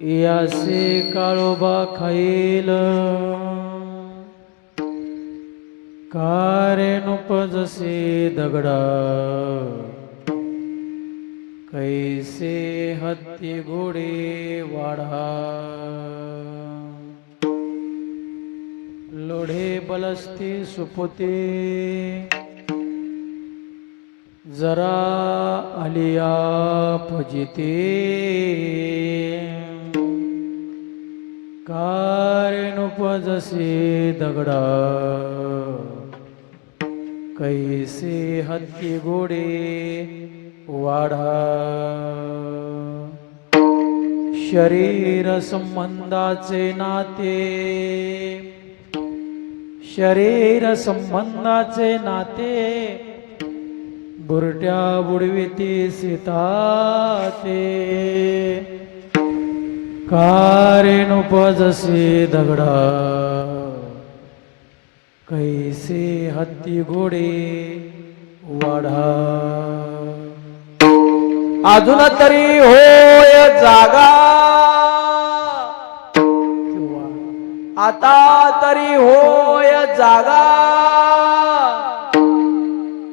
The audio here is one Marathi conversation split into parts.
यासे काळोबा खाईल कारे नुपजसे दगडा कैसे हत्ती घोडे वाढा लोढे बलस्ती सुपुते जरा आलिया फजिते कारेणुपजसे दगडा कैसे हत्ती घोडे वाढा शरीर संबंधाचे नाते शरीर संबंधाचे नाते बुरट्या बुडविती सीताते कारेणुपजसे दगडा कैसे हत्ती घोडे वाढा अजून तरी होय जागा आता तरी होय जागा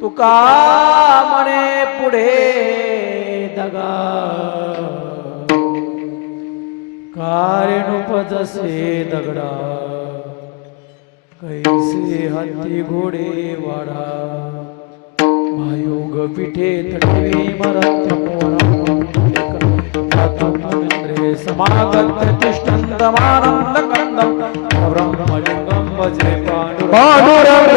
तुका म्हणे पुढे दगा कारेणुपजसे दगडा कैसे हत्ती घोडे वाढा महायोग पीठे तटवे मरात्रे समागत तिष्ठन्तमानंद कंदम ब्रह्मलिंगम भजे पांडुरंग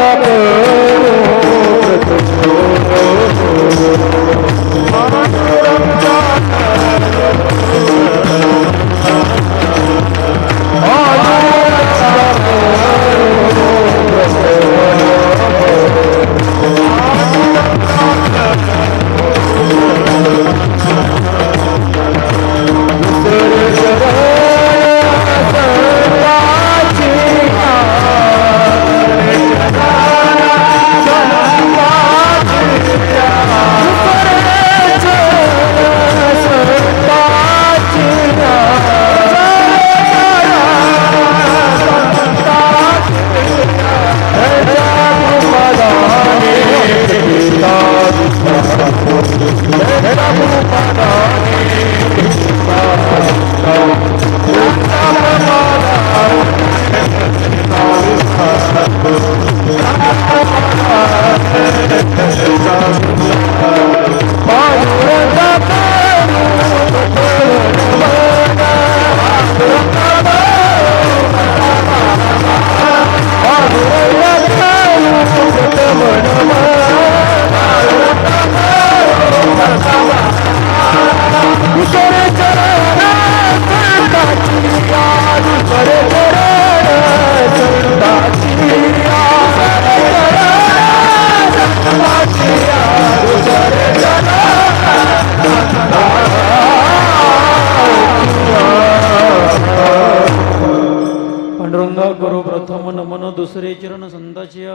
गुरु प्रथम नमन दुसरे चरण संताचिया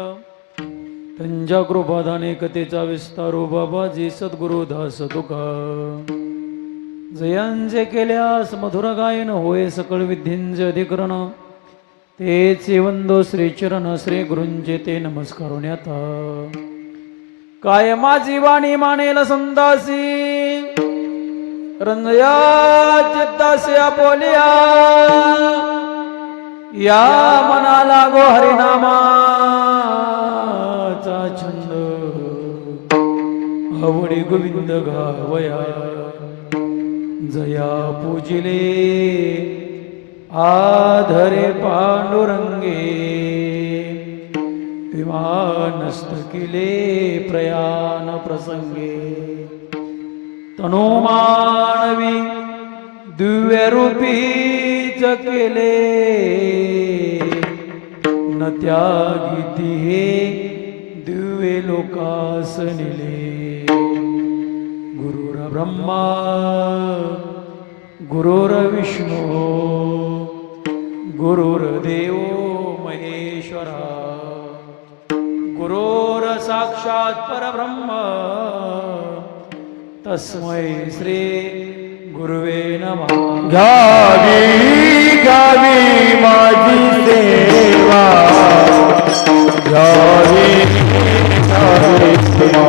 त्यांच्या कृपादाने कथेचा विस्तारो बाबाजी सद्गुरु दास तुका जयांचे केल्यास मधुर गायन होय सकळ विद्येंचे अधिकरण तेचे वंदो श्रीचरण श्री गुरूंचे ते नमस्कारोण्याता काय माझी वाणी मानेल संदासी रंजया चित्तासी आपोलिया या मनाला गो हरिनामाचा छंद आवडी गोविंद गावया जया पूजिले आधरे पांडुरंगे विमानस्तकिले प्रयाण प्रसंगे तनोमानवी दिव्यरूपी केले न त्यागी हे दिव्य लोकास नेले गुरुर ब्रह्मा गुरुर विष्णू गुरुर्देव महेश्वरा गुरुर साक्षात परब्रह्म तस्मै श्री गुरुवे नमः। घ्यावी घ्यावी माझी सेवा घ्यावी घ्यावी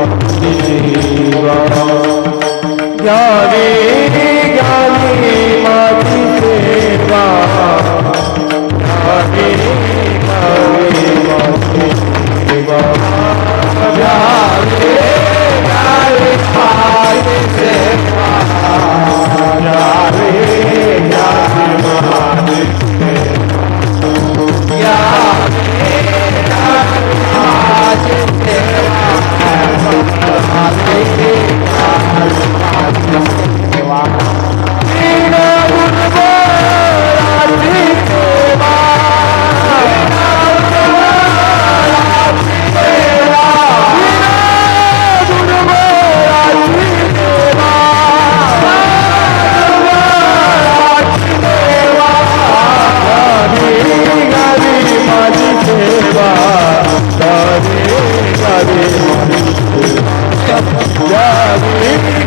माझी सेवा घ्यावी घ्यावी माझी सेवा घ्यावी घ्यावी माझी सेवा घ्यावी घ्यावी माझी सेवा घ्यावी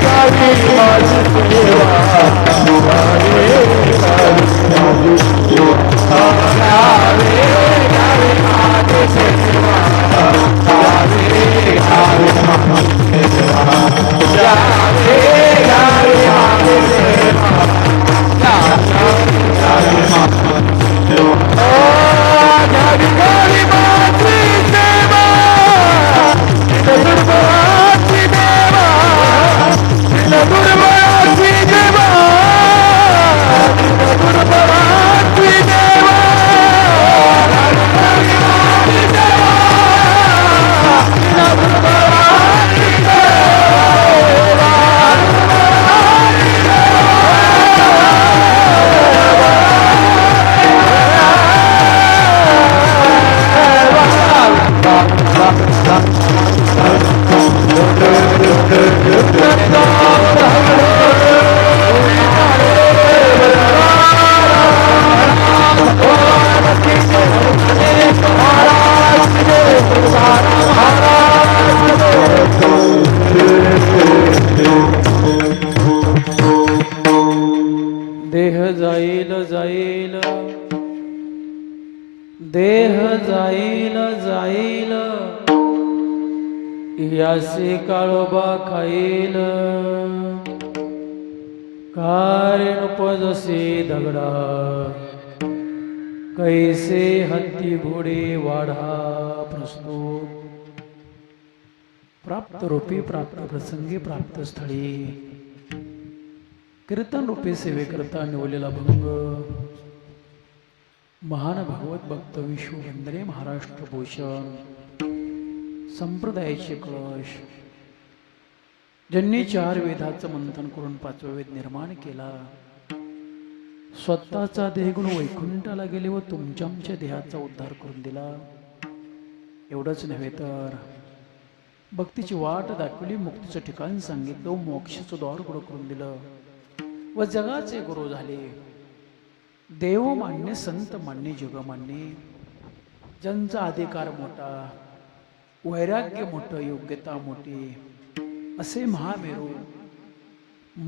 घ्यावी माझी देह जाईल जाईल देह जाईल जाईल यासे काळोबा खाईल कार्य उपजसे दगडा कैसे हत्ती घोडे वाढा प्रस्तुत प्राप्त रूपी प्राप्त प्रसंगी प्राप्त स्थळी कीर्तन रूपी सेवेकरता निवलेला भंग महान भगवत भक्त विश्ववंदने महाराष्ट्र भूषण संप्रदायाचे कळश ज्यांनी 4 वेदाचं मंथन करून 5वा वेद निर्माण केला, स्वतःचा देहगुण वैकुंठाला गेले व तुमच्या आमच्या देहाचा उद्धार करून दिला. एवढंच नव्हे तर भक्तीची वाट दाखवली, मुक्तीचं ठिकाण सांगितलं, मोक्षाचं द्वार उघडं करून दिलं व जगाचे गुरु झाले. देव मान्य, संत मान्य, जग मान्य, ज्यांचा अधिकार मोठा, वैराग्य मोठं, योग्यता मोठी, असे महामेरू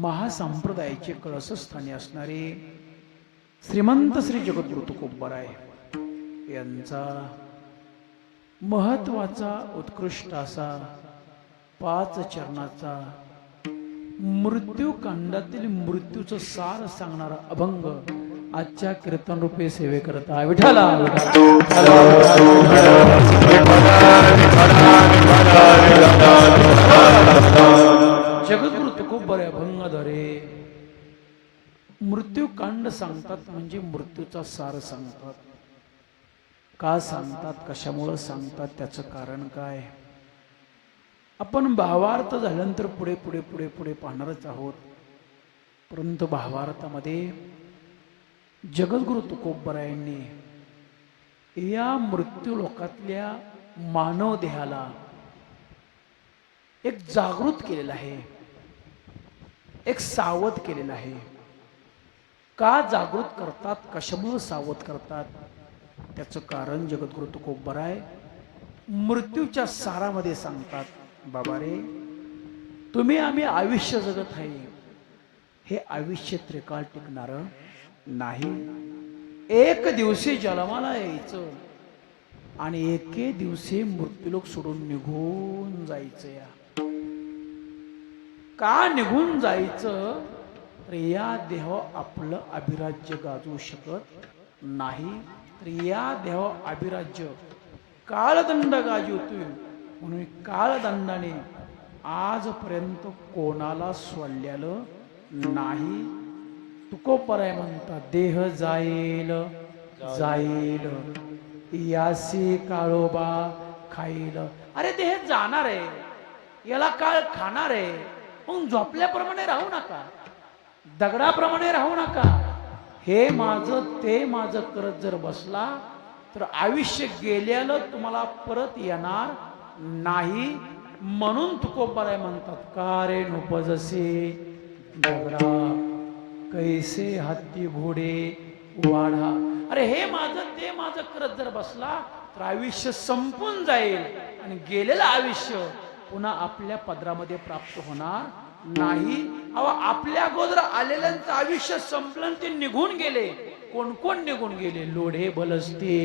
महासंप्रदायाचे कळसस्थानी असणारे श्रीमंत श्री जगद्गुरु तुकोबराय यांचा महत्वाचा उत्कृष्ट असा 5 चरणाचा मृत्यूकांडातील मृत्यूचं सार सांगणारा अभंग आजच्या कीर्तन रूपे सेवे करता विठाला जगद्गुरु तुकोबर अभंगाद्वारे मृत्यूकांड सांगतात, म्हणजे मृत्यूचा सार सांगतात. का सांगतात, कशामुळं सांगतात, त्याचं कारण काय, आपण भावार्थ झाल्यानंतर पुढे पुढे पुढे पुढे पाहणारच आहोत. परंतु भावार्थामध्ये जगद्गुरु तुकोबरायांनी या मृत्यू लोकातल्या मानव देहाला एक जागृत केलेला आहे, एक सावध केलेला आहे. का जागृत करतात, कशामुळे सावध करतात, त्याचं कारण जगद्गुरु तुकोबराय मृत्यूच्या सारामध्ये सांगतात. बाबा रे, तुम्ही आम्ही आयुष्य जगत आहे, हे आयुष्य त्रिकाळ टिकणार नाही. एक दिवशी जन्माला यायचं आणि एके दिवशी मृत्यूलोक सोडून निघून जायचं. या का निघून जायचं? तर या देह आपलं अभिराज्य गाजवू शकत नाही. तर या देह अभिराज्य काळदंड गाजवतोय. म्हणून काळदंडाने आजपर्यंत कोणाला सोडलेलं नाही. तुकोबराय म्हणतात, देह जाईल जाईल यासी काळोबा खाईल. अरे देह जाणार आहे, याला काळ खाणार आहे. मग झोपल्याप्रमाणे राहू नका, दगडाप्रमाणे राहू नका. हे माझं ते माझं करत जर बसला तर आयुष्य गेल्याला तुम्हाला परत येणार नाही. म्हणून तुकोबराय म्हणतात, का रे नुपजसे दगडा कैसे हत्ती घोडे वाढा. अरे हे माझं ते माझं करत जर बसला तर आयुष्य संपून जाईल आणि गेलेलं आयुष्य पुन्हा आपल्या पदरामध्ये प्राप्त होणार नाही. आपल्या अगोदर आलेल्यांचं आयुष्य संपलं, ते निघून गेले. कोण कोण निघून गेले? लोढे बलस्ते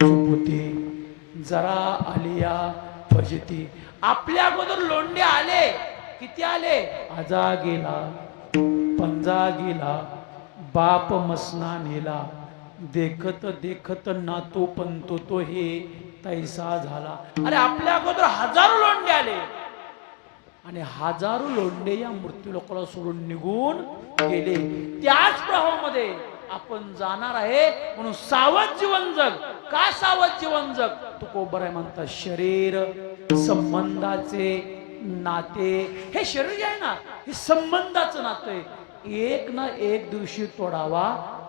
चुपुते जरा आलिया फजती. आपल्या अगोदर लोंढे आले. किती आले? आजा गेला, पंजा गेला, बाप मसना नेला. देखत देखत नातो पंतो तो हे तैसा झाला. अरे आपल्या अगोदर हजारो लोंढे आले आणि हजारो लोंढे या मृत्यू लोकाला सोडून निघून गेले. त्याच प्रवाहामध्ये आपण जाणार आहे. म्हणून सावध जीवन जग. का सावध जीवन जग? तुकोबराय म्हणतात, शरीर संबंधाचे नाते. हे शरीर जे आहे ना, हे संबंधाचं नातं आहे. एक ना एक दिवशी तोडावा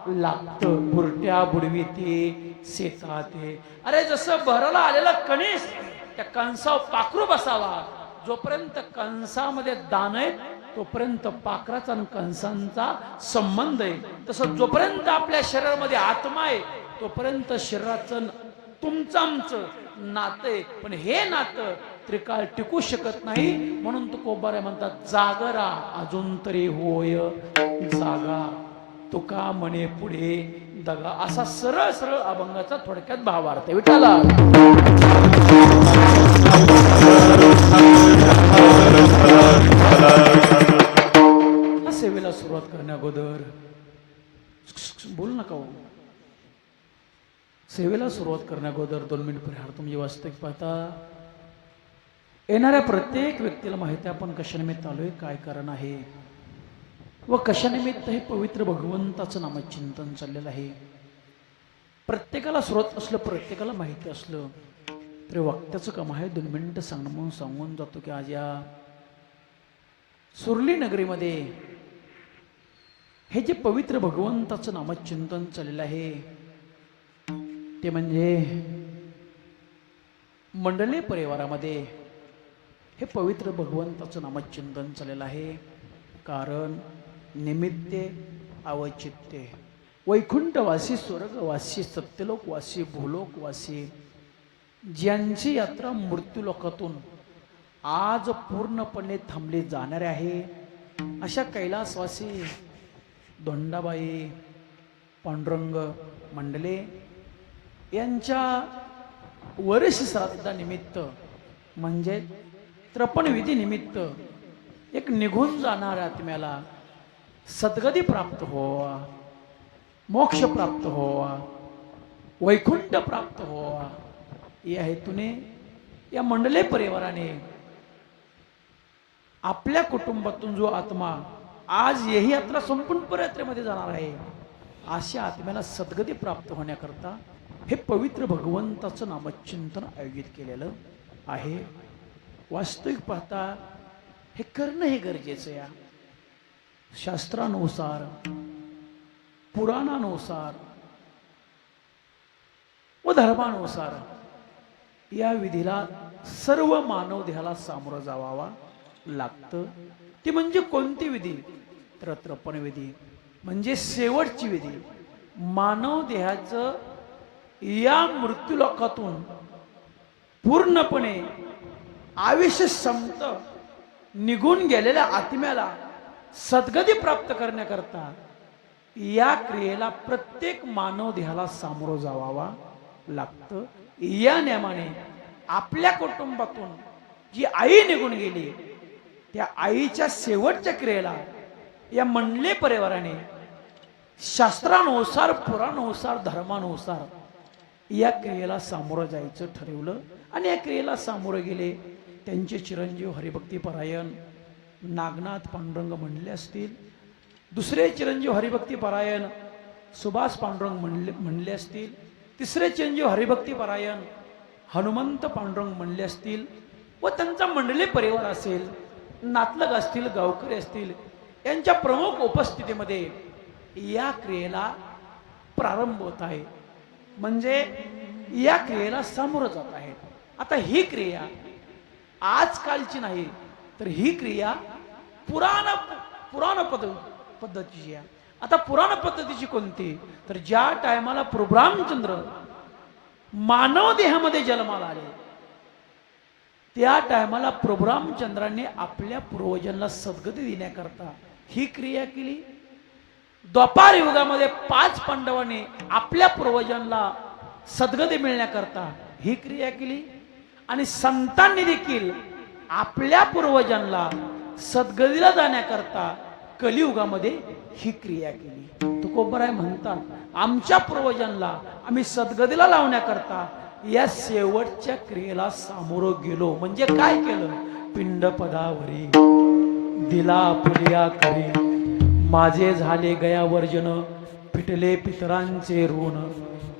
लागतं. बुरट्या बुडविते शेताते. अरे जसं भरला आलेला कणीस त्या कंसावर पाखरू बसावा. जोपर्यंत कंसामध्ये दान आहे तोपर्यंत पाखराचा आणि कंसांचा संबंध आहे. तसं जोपर्यंत आपल्या शरीरामध्ये आत्मा आहे तोपर्यंत शरीराचं तुमचं आमचं नातं आहे. पण हे नातं त्रिकाळ टिकू शकत नाही. म्हणून तुकोबराय म्हणतात, जागरा अजून तरी होय जागा, तुका म्हणे पुढे दगा. असा सरळ सरळ अभंगाचा थोडक्यात भावार्थ आहे. विठाला सेवेला सुरुवात करण्या अगोदर बोल नका हो. सेवेला सुरुवात करण्या अगोदर 2 मिनिट परिहार. तुम्ही वास्तविक पाहता येणाऱ्या प्रत्येक व्यक्तीला माहिती आहे आपण कशानिमित्त आलोय, काय कारण आहे व कशानिमित्त हे पवित्र भगवंताचं नामचिंतन चाललेलं आहे. प्रत्येकाला सुरुवात असलं, प्रत्येकाला माहिती असलं तरी वक्त्याचं काम आहे 2 मिनिटं सांगून जातो की आज या सुरली नगरीमध्ये हे जे पवित्र भगवंताचं नामचिंतन चाललेलं आहे ते म्हणजे मंडले परिवारामध्ये हे पवित्र भगवंताचं नामचिंतन चाललेलं आहे. कारण निमित्ते अवचित्ते, वैकुंठवासी, स्वर्गवासी, सत्यलोकवासी, भूलोकवासी ज्यांची यात्रा मृत्यूलोकातून आज पूर्णपणे थांबली जाणार आहे, अशा कैलासवासी धोंडाबाई पांडुरंग मंडले यांच्या वर्ष श्राद्धानिमित्त म्हणजे तर्पण विधी निमित्त एक निघून जाणाऱ्या आत्म्याला सद्गती प्राप्त व्हावा, मोक्ष प्राप्त व्हावा, वैकुंठ प्राप्त व्हावा या हेतूने या मंडले परिवाराने आपल्या कुटुंबातून जो आत्मा आज यही यात्रा संपूर्ण परयात्रेमध्ये जाणार आहे अशा आत्म्याला सद्गती प्राप्त होण्याकरता हे पवित्र भगवंताचं नामचिंतन आयोजित केलेलं आहे. वास्तविक पाहता हे करणं हे गरजेचं आहे. शास्त्रानुसार, पुराणानुसार व धर्मानुसार या विधीला सर्व मानव देहाला सामोरं जावावा लागतं. ती म्हणजे कोणती विधी? तर तर्पण विधी म्हणजे शेवटची विधी. मानव देहाचं या मृत्यूलोकातून पूर्णपणे आयुष्य संपत निघून गेलेल्या आत्म्याला सद्गती प्राप्त करण्याकरता या क्रियेला प्रत्येक मानव देहाला सामोरं जावावा लागतं. या नियमाने आपल्या कुटुंबातून जी आई निघून गेली त्या आईच्या शेवटच्या क्रियेला या मंडले परिवाराने शास्त्रानुसार, पुराणानुसार, धर्मानुसार या क्रियेला सामोरं जायचं ठरवलं आणि या क्रियेला सामोरं गेले. त्यांचे चिरंजीव हरिभक्ती परायण नागनाथ पांडुरंग म्हणले असतील, दुसरे चिरंजीव हरिभक्ती परायण सुभाष पांडुरंग म्हणले असतील, तिसरे चिरंजीव हरिभक्ती परायण हनुमंत पांडुरंग म्हणले असतील व त्यांचा मंडळी परिवार असेल, नातलग असतील, गावकरी असतील, यांच्या प्रमुख उपस्थितीमध्ये या क्रियेला प्रारंभ होत आहे. म्हणजे या क्रियेला सामोरं जात आहे. आता ही क्रिया आजकालची नाही, तर ही क्रिया पुराण पद्धतीची आहे. आता पुराण पद्धतीची कोणती, तर ज्या टायमाला प्रभू रामचंद्र मानव देहामध्ये जन्माला आले त्या टायमाला प्रभू रामचंद्रांनी आपल्या पूर्वजांना सद्गती देण्याकरता ही क्रिया केली. द्वापार युगामध्ये 5 पांडवांनी आपल्या पूर्वजांना सद्गती मिळण्याकरता ही क्रिया केली आणि संतांनी देखील आपल्या पूर्वजांना सद्गतीला जाण्याकरता कलियुगामध्ये ही क्रिया केली. तुकोबराय म्हणतात, आमच्या पूर्वजांना आम्ही सद्गतीला लावण्याकरता या शेवटच्या क्रियेला सामोरं गेलो. म्हणजे काय केलं, पिंड पदावरी दिला फुलिया करी, माझे झाले गयावर्जन, फिटले पितरांचे ऋण,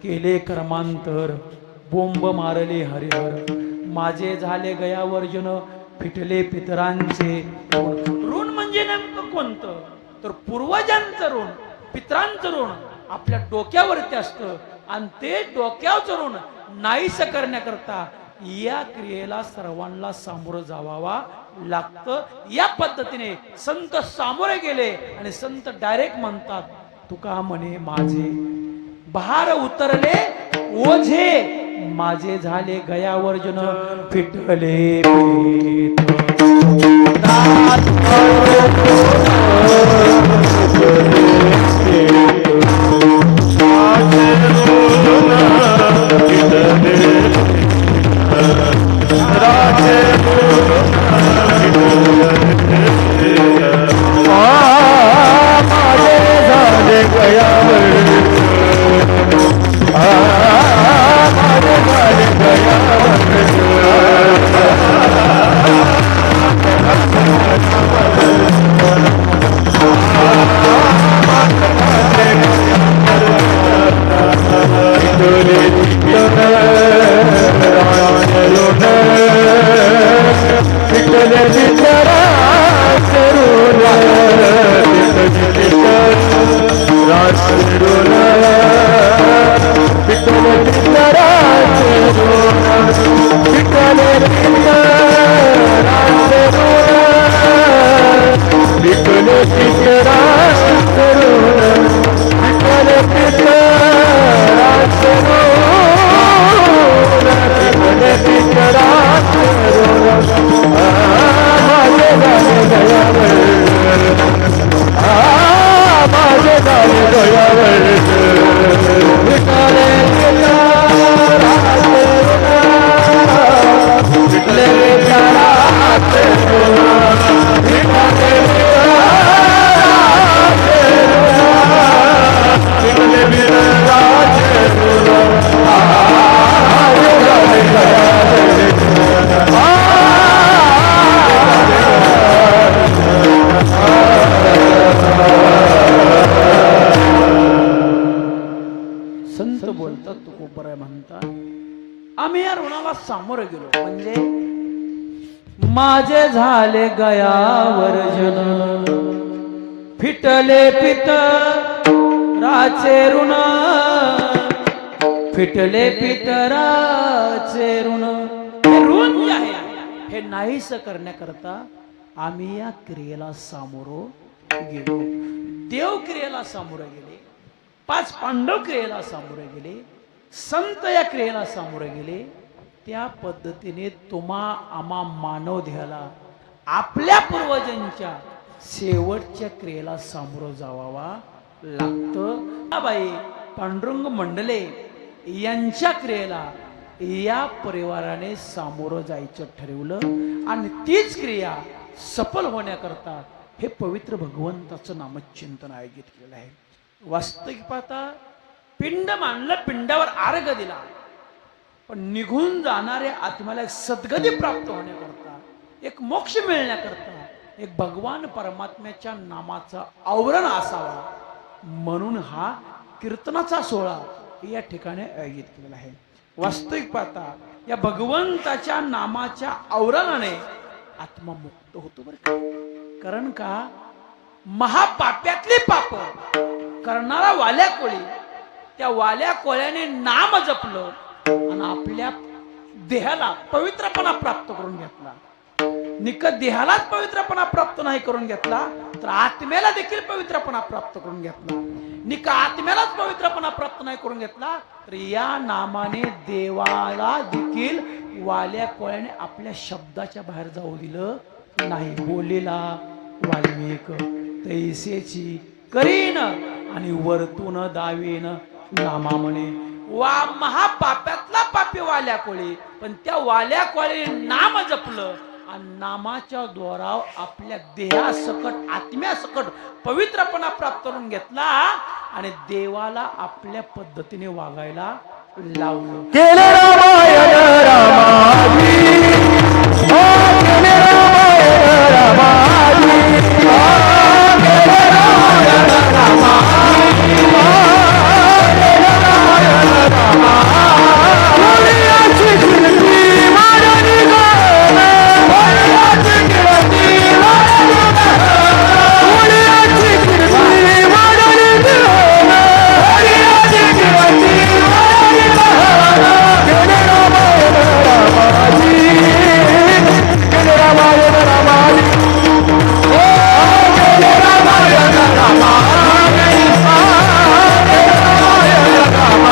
केले कर्मांतर, बोंब मारले हरिहर, माझे झाले गयावर्जन, फिटले पितरांचे ऋण. म्हणजे नेमकं कोणतं, तर पूर्वजांचं ऋण, पितरांचं ऋण आपल्या डोक्यावरती असतं आणि ते डोक्यावरचं ऋण नाहीस करण्याकरता या क्रियेला सर्वांना सामोरं जावावा लागतं. या पद्धतीने संत सामोरे गेले आणि संत डायरेक्ट म्हणतात, तुका म्हणे माझे भार उतरले ओझे, माझे झाले गयावर्जन, फिटले सामोरं गेलो. म्हणजे माझे झाले गयावर्जन, फिटले पितराचे ऋण, फिटले पितराचे ऋण. हे ऋण जे आहे हे नाहीस करण्याकरता आम्ही या क्रियेला सामोरं गेलो. देव क्रियेला सामोरं गेले, 5 पांडव क्रियेला सामोरं गेले, संत या क्रियेला सामोरं गेले. त्या पद्धतीने तुम्हा आम्हा मानव देहाला आपल्या पूर्वजांच्या शेवटच्या क्रियेला सामोरं जावावा लागतं. बाई पांडुरंग मंडले यांच्या क्रियेला या परिवाराने सामोरं जायचं ठरवलं आणि तीच क्रिया सफल होण्याकरता हे पवित्र भगवंताचं नामचिंतन आयोजित केलेलं आहे. वास्तविक पाहता पिंड मानलं, पिंडावर आर्घ दिला, पण निघून जाणाऱ्या आत्म्याला एक सद्गती प्राप्त होण्याकरता, एक मोक्ष मिळण्याकरता एक भगवान परमात्म्याच्या नामाचं आवरण असावा म्हणून हा कीर्तनाचा सोहळा या ठिकाणी आयोजित केलेला आहे. वास्तविक पाहता या भगवंताच्या नामाच्या आवरणाने आत्मा मुक्त होतो बरं का. कारण का महापाप्यातले पाप करणारा वाल्या कोळी त्या वाल्या कोळ्याने नाम जपलं आणि आपल्या देहाला पवित्रपणा प्राप्त करून घेतला. निकट देहालाच पवित्रपणा प्राप्त नाही करून घेतला तर आत्म्याला देखील पवित्रपणा प्राप्त करून घेतला. निका आत्म्यालाच पवित्रपणा प्राप्त नाही करून घेतला तर या नामाने देवाला देखील वाल्या कोळ्याने आपल्या शब्दाच्या बाहेर जाऊ दिलं नाही. बोलेला वाल्मिक तैसेची करीन आणि वरतून दावीन नामा म्हणे. वा महापाप्यातला पापी वाल्या कोळी, पण त्या वाल्या कोळीने नाम जपलं आणि नामाच्या द्वारा आपल्या देहासकट आत्म्यासकट पवित्रपणा प्राप्त करून घेतला आणि देवाला आपल्या पद्धतीने वागायला लावलं. केले रामायण रामाजी, केले रामायण रामाजी, केले रामायण रामाजी, केले रामायण रामाजी. बोलियाची कीर्ती वाढली गं, बोलियाची कीर्ती वाढली गं, बोलियाची कीर्ती वाढली गं, बोलियाची कीर्ती वाढली गं. केले रामायण रामाजी, केले रामायण रामाजी, केले रामायण रामाजी, केले रामायण रामाजी.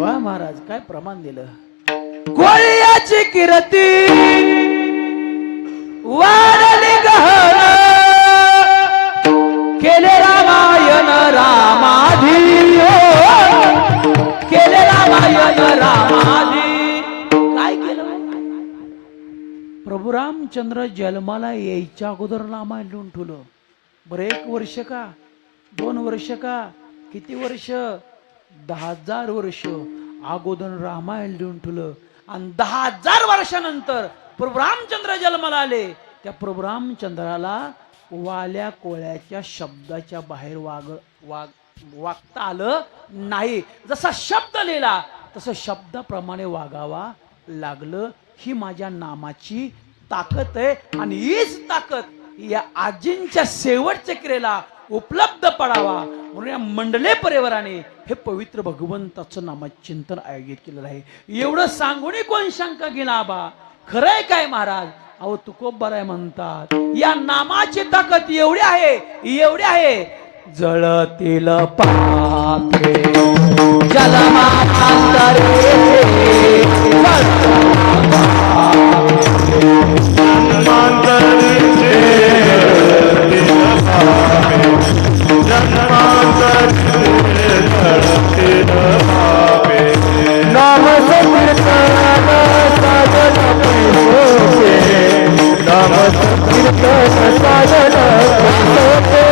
वा महाराज काय प्रमाण दिलं. कोळ्याची कीर्ती वाढली गहन, केले रामायण रामाधी, केले रामायण रामाधी. काय केलं प्रभू रामचंद्र जन्माला यायच्या अगोदर रामायण लिहून ठेवलं. बरं 1 वर्ष का 2 वर्ष का किती वर्ष, 10,000 वर्ष अगोदर रामायण लिहून ठेवलं. आणि 10,000 वर्षानंतर प्रभू रामचंद्र जन्माला आले. त्या प्रभू रामचंद्राला वाल्या कोळ्याच्या शब्दाच्या बाहेर वागता आलं नाही. जसा शब्द लिहिला तसं शब्दाप्रमाणे वागावा लागलं. ही माझ्या नामाची ताकद आहे आणि हीच ताकद या आजींच्या शेवटच्या क्रियेला उपलब्ध पडावा म्हणून या मंडले परिवाराने हे पवित्र भगवंताचं नामचिंतन आयोजित केलेलं आहे. एवढं सांगून कोण शंका घेणार आबा, खरंय काय महाराज? अहो तुकोबर आहे म्हणतात. या नामाची ताकद एवढी आहे, एवढी आहे, जळतील पापे जलमांतरे, नाम संकीर्तन साधन पैसोके, नाम संकीर्तन साधन पैसोके,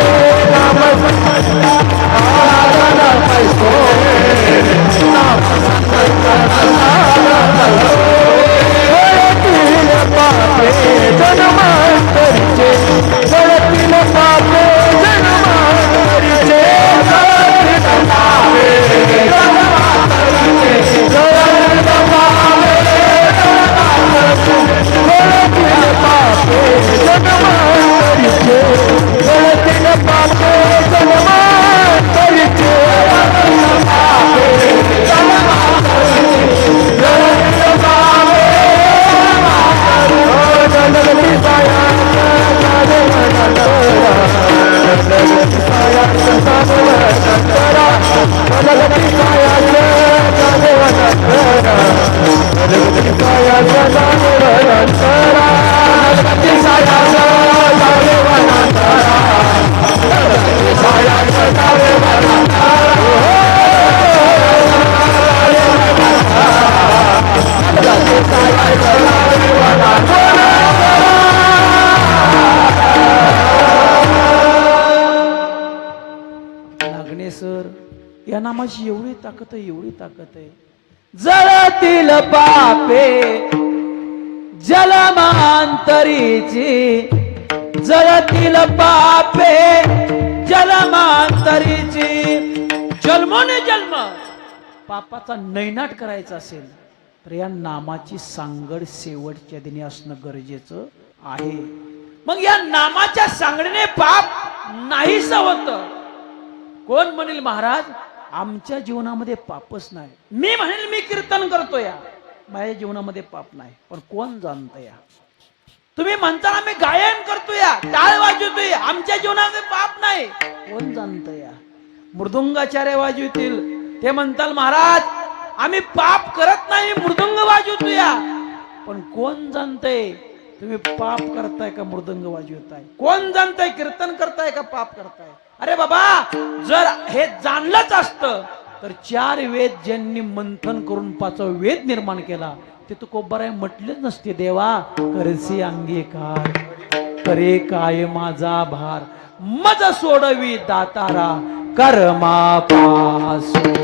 नाम संकीर्तन साधन पैसोके, नाम संकीर्तन साधन पैसोके. गळतील पापे जन्मांतरीचे, गळतील पापे जन्मांतरीचे, गळतील पापे Jagati Saya या नामाची एवढी ताकद आहे, एवढी ताकद आहे. जळतील पापे जलमांतरीची, जळतील पापे जलमांतरीची. जन्मोने जन्म पापाचा नैनाट करायचा असेल तर या नामाची सांगड शेवटच्या दिनी असणं गरजेचं आहे. मग या नामाच्या सांगडीने पाप नाहीस होत. कोण म्हणेल महाराज आमच्या जीवनामध्ये पापच नाही, मी म्हणेल मी कीर्तन करतो या माझ्या जीवनामध्ये पाप नाही, पण कोण जाणत या? तुम्ही म्हणताना मी गायन करतोय, टाळ वाजवतोय, आमच्या जीवनामध्ये पाप नाही, कोण जाणत या? मृदुंगाचार्य वाजवतील, ते म्हणताल महाराज आम्ही पाप करत नाही, मृदुंग वाजवतोय, पण कोण जाणतंय तुम्ही पाप करताय का मृदंग वाजवताय? कोण जाणतंय कीर्तन करताय का पाप करताय? अरे बाबा जर हे जाणलंच असतं तर 4 वेद ज्यांनी मंथन करून 5वा वेद निर्माण केला ते तुकोबाराय म्हटलेच नसते. देवा करसी अंगीकार, करे काय माझा भार, मज सोडवी दातारा कर्मापासून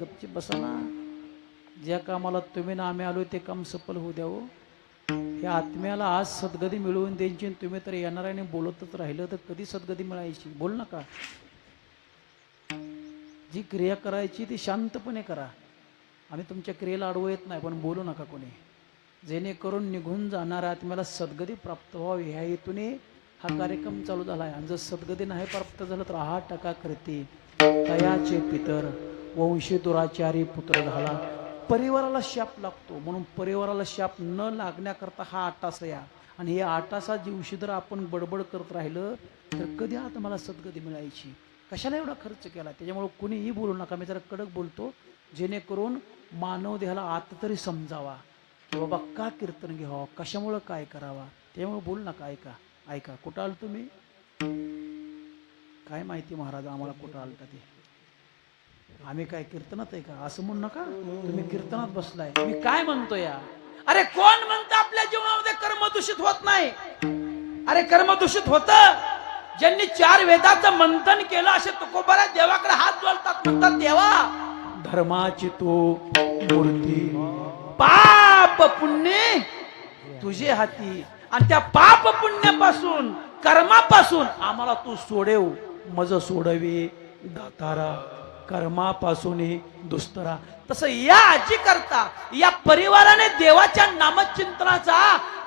गपची बसा ना. ज्या कामाला तुम्ही ना आम्ही आलो ते काम सफल होऊ द्यावं. या आत्म्याला आज सद्गती मिळवून द्यायची, तुम्ही तर येणाऱ्याने बोलतच राहिलं तर कधी सद्गती मिळायची? बोल नका. जी क्रिया करायची ती शांतपणे करा. आम्ही तुमच्या क्रियेला अडवू येत नाही, पण बोलू नका कोणी, जेणेकरून निघून जाणाऱ्या आत्म्याला सद्गती प्राप्त व्हावी ह्या हेतूने हा कार्यक्रम चालू झाला आहे. आणि जर सद्गती नाही प्राप्त झालं तर 8% करते तयाचे पितर वंशी दुराचारी पुत्र झाला. परिवाराला शाप लागतो, म्हणून परिवाराला शाप न लागण्याकरता हा 8 या. आणि हे 8 दिवशी जर आपण बडबड करत राहिलं तर कधी आता मला सद्गती मिळायची? कशाला एवढा खर्च केला? त्याच्यामुळे कुणीही बोलू नका. मी जरा कडक बोलतो, जेणेकरून मानव देहाला आता तरी समजावा की बाबा का कीर्तन घ्यावं, कशामुळं काय करावा. त्यामुळे बोलू नका. ऐका ऐका. कुठं आलं तुम्ही? काय माहिती महाराज आम्हाला कुठं आलता ते? आम्ही काय कीर्तनात आहे का? असं म्हणू नका. तुम्ही कीर्तनात बसलाय. मी काय म्हणतो या? अरे कोण म्हणतं आपल्या जीवनामध्ये कर्म दूषित होत नाही? अरे कर्म दूषित होत. ज्यांनी 4 वेदाचं मंथन केलं असे तुकोबारा देवाकडे हात जोडतात, म्हणतात देवा धर्माची तू मूर्ती, पाप पुण्य तुझे हाती, आणि त्या पाप पुण्यापासून कर्मापासून आम्हाला तू सोडेव, मज सोडवे दातारा कर्मापासून दुस्तरा. तसं या आजी करता या परिवाराने देवाच्या नामचिंतनाचा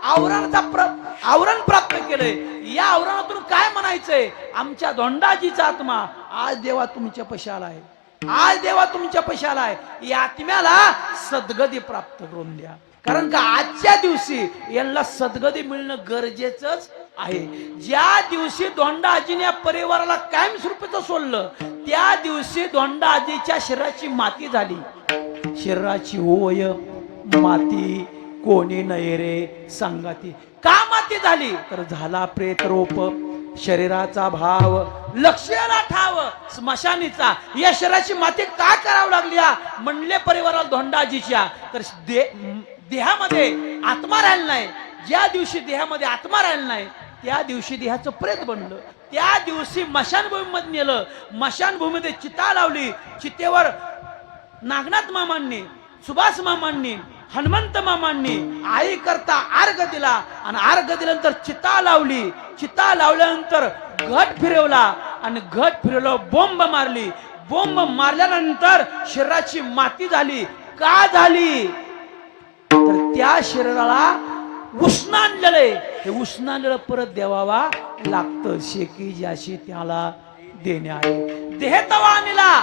आवरण प्राप्त केलंय. या आवरणातून काय म्हणायचंय? आमच्या धोंडाजीचा आत्मा आज देवा तुमच्या पशी आलाय, आज देवा तुमच्या पशी आलाय. या आत्म्याला सद्गती प्राप्त करून द्या. कारण का आजच्या दिवशी यांना सद्गती मिळणं गरजेचंच आहे. ज्या दिवशी धोंडा आजीने या परिवाराला कायमस्वरूपीचं सोडलं त्या दिवशी धोंडा आजीच्या शरीराची माती झाली. शरीराची होय माती कोणी नये रे सांगाती. का माती माती झाली तर झाला प्रेतरूप शरीराचा भाव लक्ष्याला ठाव स्मशानीचा. या शरीराची माती काय करावं लागली म्हणले परिवाराला धोंडाजीच्या. तर देहामध्ये आत्मा राहिला नाही. ज्या दिवशी देहामध्ये आत्मा राहिला नाही त्या दिवशी देहाचं प्रेत बनलं. त्या दिवशी मशानभूमीमध्ये नेलं. मशानभूमीमध्ये चिता लावली. चितेवर नागनाथ मामांनी, सुभाष मामांनी, हनुमंत मामांनी आई करता अर्घ दिला आणि अर्घ दिल्यानंतर चिता लावली. चिता लावल्यानंतर घट फिरवला आणि घट फिरवलं बोंब मारली. बोंब मारल्यानंतर शरीराची माती झाली. का झाली तर त्या शरीराला उष्ण आणलेलं. हे उष्ण आणलेलं परत देवावा लागतं. शेकी ज्याशी त्याला देणे आहे. देह तवा आणला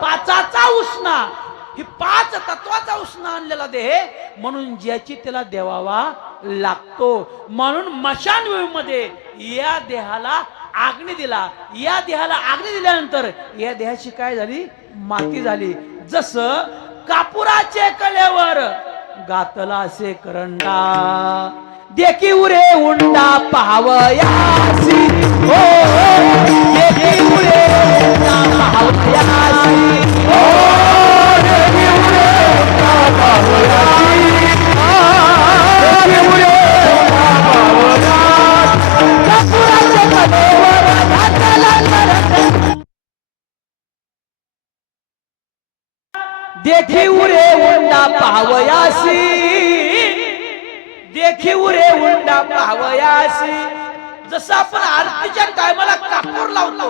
पाचाचा उष्णा. ही 5 तत्वाचा उष्णा आणलेला देह म्हणून ज्याची त्याला देवावा लागतो. म्हणून मशानभूमीमध्ये या देहाला आग्नी दिला. या देहाला आग्नी दिल्यानंतर या देहाची काय झाली माती झाली. जसं कापुराचे कलेवर गातला असे करंडा देखी उरे उंडा पाहावयासी. हो देखी उरे उंडा पाहावयासी. हो देखी उरे उंडा पाहावयासी. देखी उरे उंडा पाहावयासी. कापुराचे कलेवर गातला करंडा देखी उरे उंडा पाहावयासी. देखी उरे उंडा पाहावयासी. जसं आपण आरतीच्या टायमाला कापूर लावतो.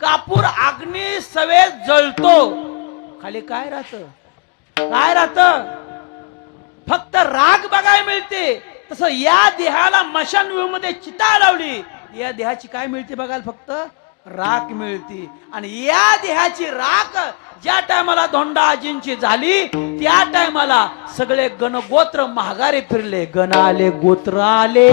कापूर अग्नी सवेत जळतो. खाली काय राहत फक्त राग बघायला मिळते. तसं या देहाला मशानभूमीमध्ये चिता लावली. या देहाची काय मिळते बघायला फक्त राख मिळते. आणि या देहाची राख ज्या टायमाला धोंडाजींची झाली त्या टायमाला सगळे गणगोत्र महागारी फिरले. गण आले गोत्र आले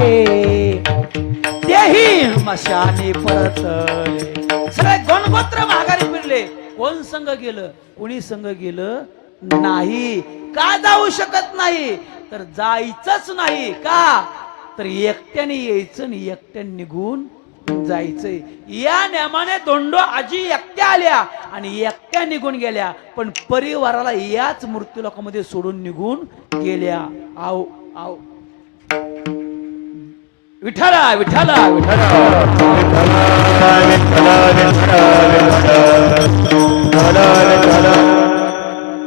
तेही मशानी परतले. सगळे गणगोत्र महागारी फिरले. कोण संघ गेलं कोणी संघ गेलं नाही. का जाऊ शकत नाही तर जायचंच नाही. का तर एकट्याने यायचं आणि एकट्याने निघून जायचंय. या नियमाने धोंडो आजी एकट्या आल्या आणि एकट्या निघून गेल्या. पण परिवाराला याच मृत्यू लोकांमध्ये सोडून निघून गेल्या. आव आव विठ्ठला विठ्ठला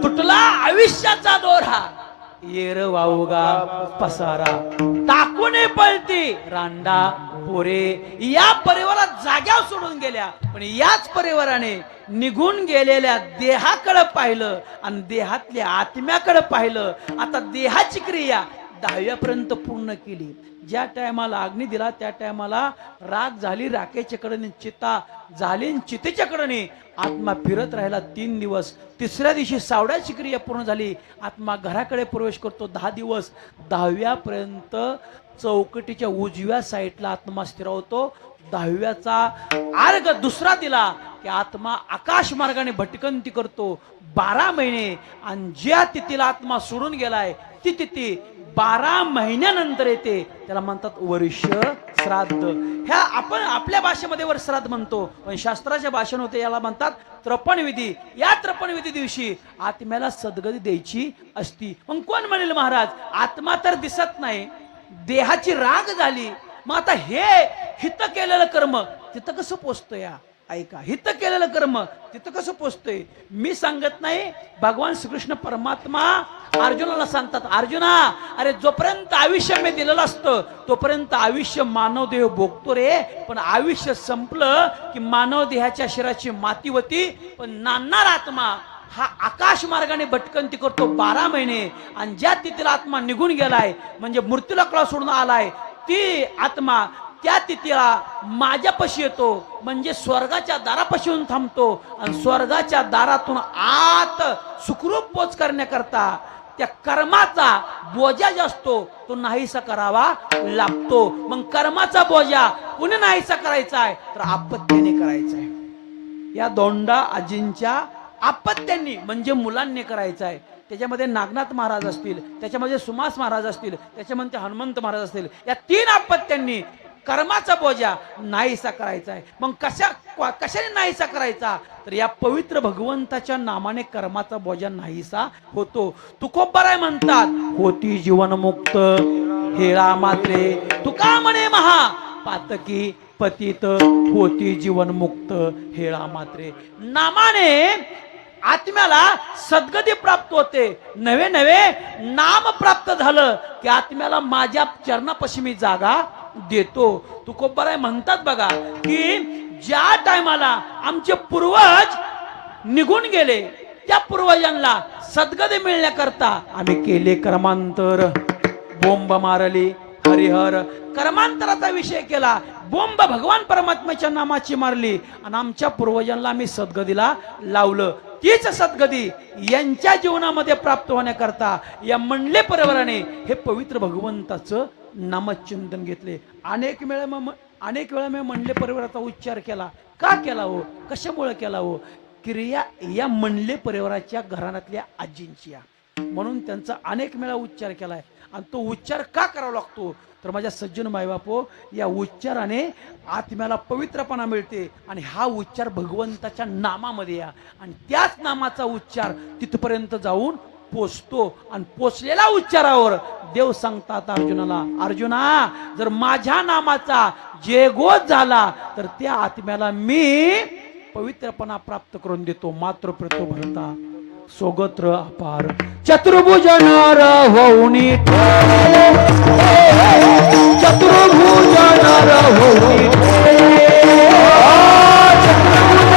तुटला आयुष्याचा दोरा येर वाऊगा पसारा टाकून पळती रांडा पोरे. या परिवारात जाग्यावर सोडून गेल्या. पण याच परिवाराने निघून गेलेल्या देहाकडे पाहिलं आणि देहातल्या आत्म्याकडे पाहिलं. आता देहाची क्रिया 10व्या पर्यंत पूर्ण केली. ज्या टायमाला अग्नी दिला त्या टायमाला राग झाली. राखेच्या कडे चिता झाली. चितेच्या कडे आत्मा फिरत राहिला 3 दिवस. 3ऱ्या दिवशी सावड्याची क्रिया पूर्ण झाली. आत्मा घराकडे प्रवेश करतो 10 दिवस. 10व्या पर्यंत चौकटीच्या उजव्या साईडला आत्मा स्थिरावतो. 10व्याचा अर्घ दुसरा दिला की आत्मा आकाश मार्गाने भटकंती करतो 12 महिने. आणि ज्या तिथीला आत्मा सोडून गेलाय ती तिथी 12 महिन्यानंतर येते. त्याला म्हणतात वर्ष श्राद्ध. ह्या आपण आपल्या भाषेमध्ये वर्ष श्राद्ध म्हणतो पण शास्त्राच्या भाषेने होते याला म्हणतात तर्पण विधी. या तर्पण विधी दिवशी आत्म्याला सद्गती द्यायची असती. मग कोण म्हणेल महाराज आत्मा तर दिसत नाही देहाची राग झाली. मग आता हे हित केलेलं कर्म तिथं कसं पोचतोय या ऐका. हित केलेलं कर्म तिथं कसं पोचतोय मी सांगत नाही. भगवान श्रीकृष्ण परमात्मा अर्जुनाला सांगतात अर्जुना अरे जोपर्यंत आयुष्य मी दिलेलं असतं तोपर्यंत आयुष्य मानव देह भोगतो रे. पण आयुष्य संपलं की मानव देहाच्या शरीराची माती होती. पण नाणार आत्मा हा आकाश मार्गाने भटकंती करतो 12 महिने. आणि ज्या तिथीला आत्मा निघून गेलाय म्हणजे मृत्यूला कळा सोडून आलाय ती आत्मा त्या तिथीला माझ्यापाशी येतो. म्हणजे स्वर्गाच्या दारापाशी येऊन थांबतो. आणि स्वर्गाच्या दारातून आत सुखरूप पोच करण्याकरता त्या कर्माचा बोजा जो असतो तो नाहीसा करावा लागतो. मग कर्माचा बोजा कुणी नाहीसा करायचा आहे तर आपत्तीने करायचा आहे. या दोंडा आजींच्या आपत्यांनी म्हणजे मुलांनी करायचा आहे. त्याच्यामध्ये नागनाथ महाराज असतील, त्याच्यामध्ये सुमास महाराज असतील, त्याच्यामध्ये हनुमंत महाराज असतील, या 3 अपत्यांनी कर्माचा बोजा नाहीसा करायचा आहे. मग कशाने नाहीसा करायचा? तर या पवित्र भगवंताच्या नामाने कर्माचा बोजा नाहीसा होतो. तुकोबाराय म्हणतात, होती जीवनमुक्त हेळा मात्रे, तुका म्हणे महा पातकी पतित, होती जीवनमुक्त हेळा मात्रे. नामाने आत्म्याला सद्गती प्राप्त होते. नवे नवे नाम प्राप्त झालं की आत्म्याला माझ्या चरणापाशी मी जागा देतो. तुकोबाराय म्हणतात बघा की ज्या टायमाला आमचे पूर्वज निघून गेले, त्या पूर्वजांना सद्गती मिळण्याकरता आम्ही केले कर्मांतर. बोंब मारली हरिहर, कर्मांतराचा विषय केला. बोंब भगवान परमात्म्याच्या नामाची मारली आणि आमच्या पूर्वजांना आम्ही सद्गतीला लावलं. तीच सद्गती यांच्या जीवनामध्ये प्राप्त होण्याकरता या मंडले परिवाराने हे पवित्र भगवंताचं नामचिंतन घेतले. अनेक वेळा मी मंडले परिवाराचा उच्चार केला. का केला हो? कशामुळे केला हो? क्रिया या मंडले परिवाराच्या घराण्यातल्या आजींची, म्हणून त्यांचा अनेक वेळा उच्चार केलाय. आणि तो उच्चार का करावा लागतो? तर माझ्या सज्जन मायबापो, या उच्चाराने आत्म्याला पवित्रपणा मिळते. आणि हा उच्चार भगवंताच्या नामामध्ये या, आणि त्याच नामाचा उच्चार तिथपर्यंत जाऊन पोचतो. आणि पोचलेल्या उच्चारावर देव सांगतात अर्जुनाला, अर्जुना जर माझ्या नामाचा जयघोष झाला तर त्या आत्म्याला मी पवित्रपणा प्राप्त करून देतो. मात्र प्रतो भरता सोगत्र अपार, चतुर्भुज नर होऊनी ठेले, चतुर्भुज नर होऊनी ठेले, चतुर्भुज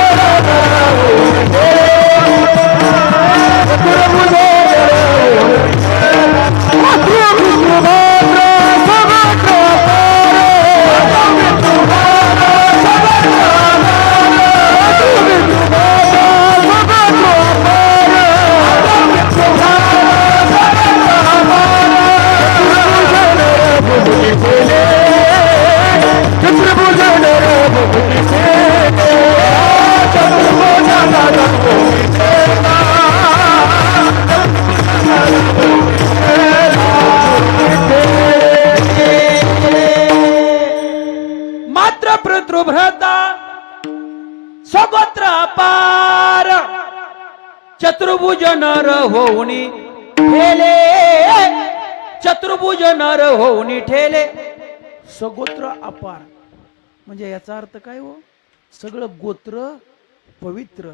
स्वगोत्र अपार, चतुर्भुज नर होऊनी ठेले, चतुर्भुज नर होऊनी ठेले. स्वगोत्र अपार म्हणजे याचा अर्थ काय हो? सगळं गोत्र पवित्र.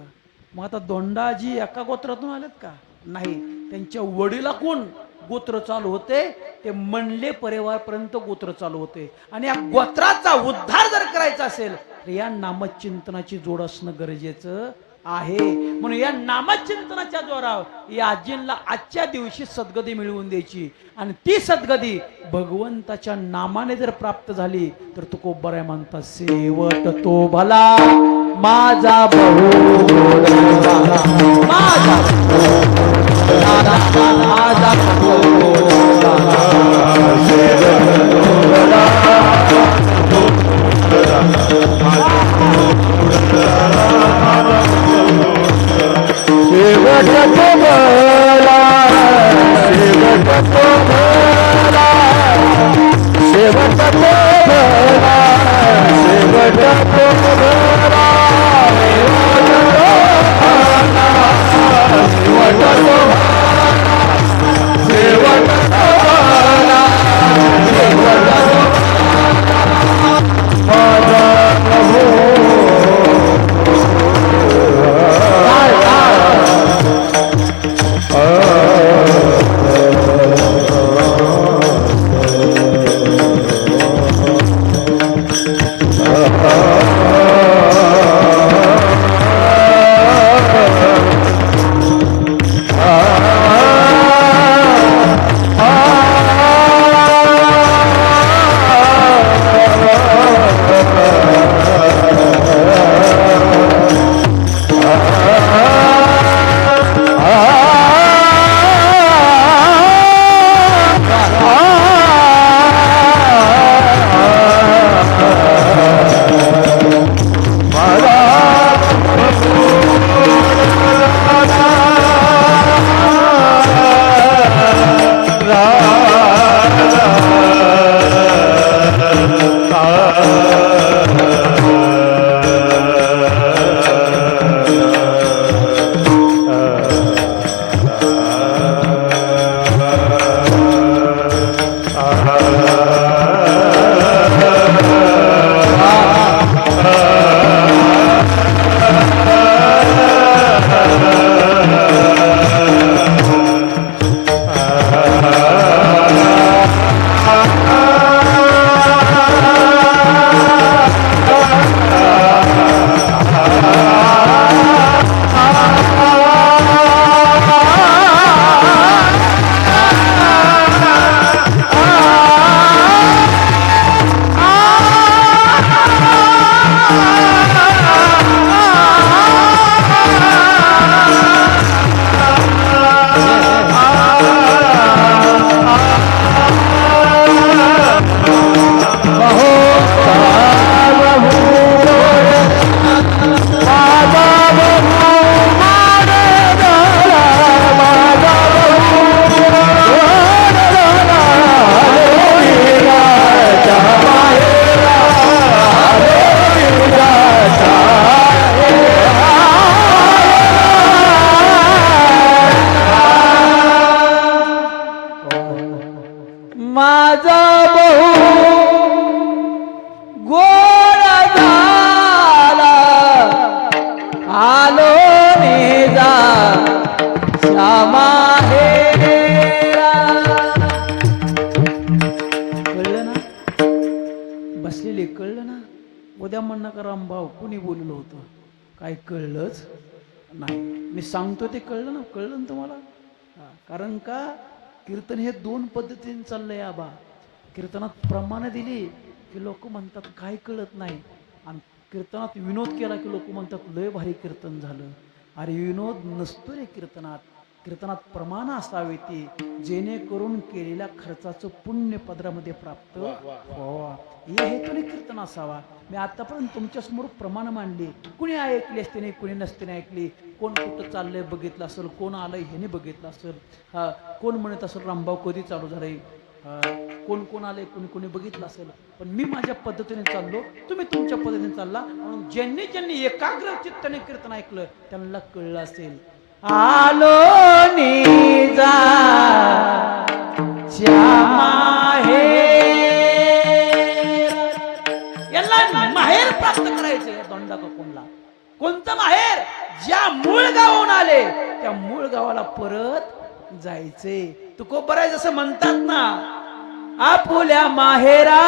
मग आता दोंडाजी एका गोत्रातून आलेत का? नाही, त्यांच्या वडिला कोण गोत्र चालू होते, ते मंडले परिवारपर्यंत गोत्र चालू होते. आणि या गोत्राचा उद्धार जर करायचा असेल तर या नामचिंतनाची जोड असणं गरजेचं आहे. म्हणून या नामचिंतनाच्या जोरावर या आजींना आजच्या दिवशी सद्गती मिळवून द्यायची. आणि ती सद्गती भगवंताच्या नामाने जर प्राप्त झाली तर तुकोबाराय म्हणतात, सेवत तो भला माझा बहु माझा What माझा बहु गोड झाला आलो नेजा श्यामा हेरा. कळलं ना बसलेले, कळलं ना. उद्या म्हणणं का रामभाऊ कुणी बोललं होतं, काय कळलंच नाही. मी सांगतो ते कळलं ना, कळलं ना तुम्हाला. कारण का कीर्तन हे दोन पद्धतीने चाललंय आबा. कीर्तनात प्रमाण दिली की लोक म्हणतात काय कळत नाही, आणि कीर्तनात विनोद केला की लोक म्हणतात लय भारी कीर्तन झालं. अरे विनोद नसतो रे कीर्तनात. कीर्तनात प्रमाण असावे ती, जेणेकरून केलेल्या खर्चाचं पुण्य पदरामध्ये प्राप्त व्हावा, हे हेतूने कीर्तन असावा. मी आतापर्यंत तुमच्या समोर प्रमाण मांडली, कुणी ऐकली असते नाही, कुणी नसते नाही ऐकली. कोण कुठं चाललंय बघितलं असेल, कोण आलंय ह्याने बघितलं असेल, हा कोण म्हणत असेल रामभाऊ कधी चालू झालंय, कोण कोण आलंय कोणी कोणी बघितलं असेल. पण मी माझ्या पद्धतीने चाललो, तुम्ही तुमच्या पद्धतीने चालला. म्हणून ज्यांनी ज्यांनी एकाग्र चित्ताने कीर्तन ऐकलं त्यांना कळलं असेल. आलो निजा श्यामा हे, याला माहेर प्राप्त करायचे. दोंडा का कोणला, कोणतं माहेर? ज्या मूळ गावाहून आले त्या मूळ गावाला परत जायचे. तुकोबराय जसं म्हणतात ना, आपुल्या माहेरा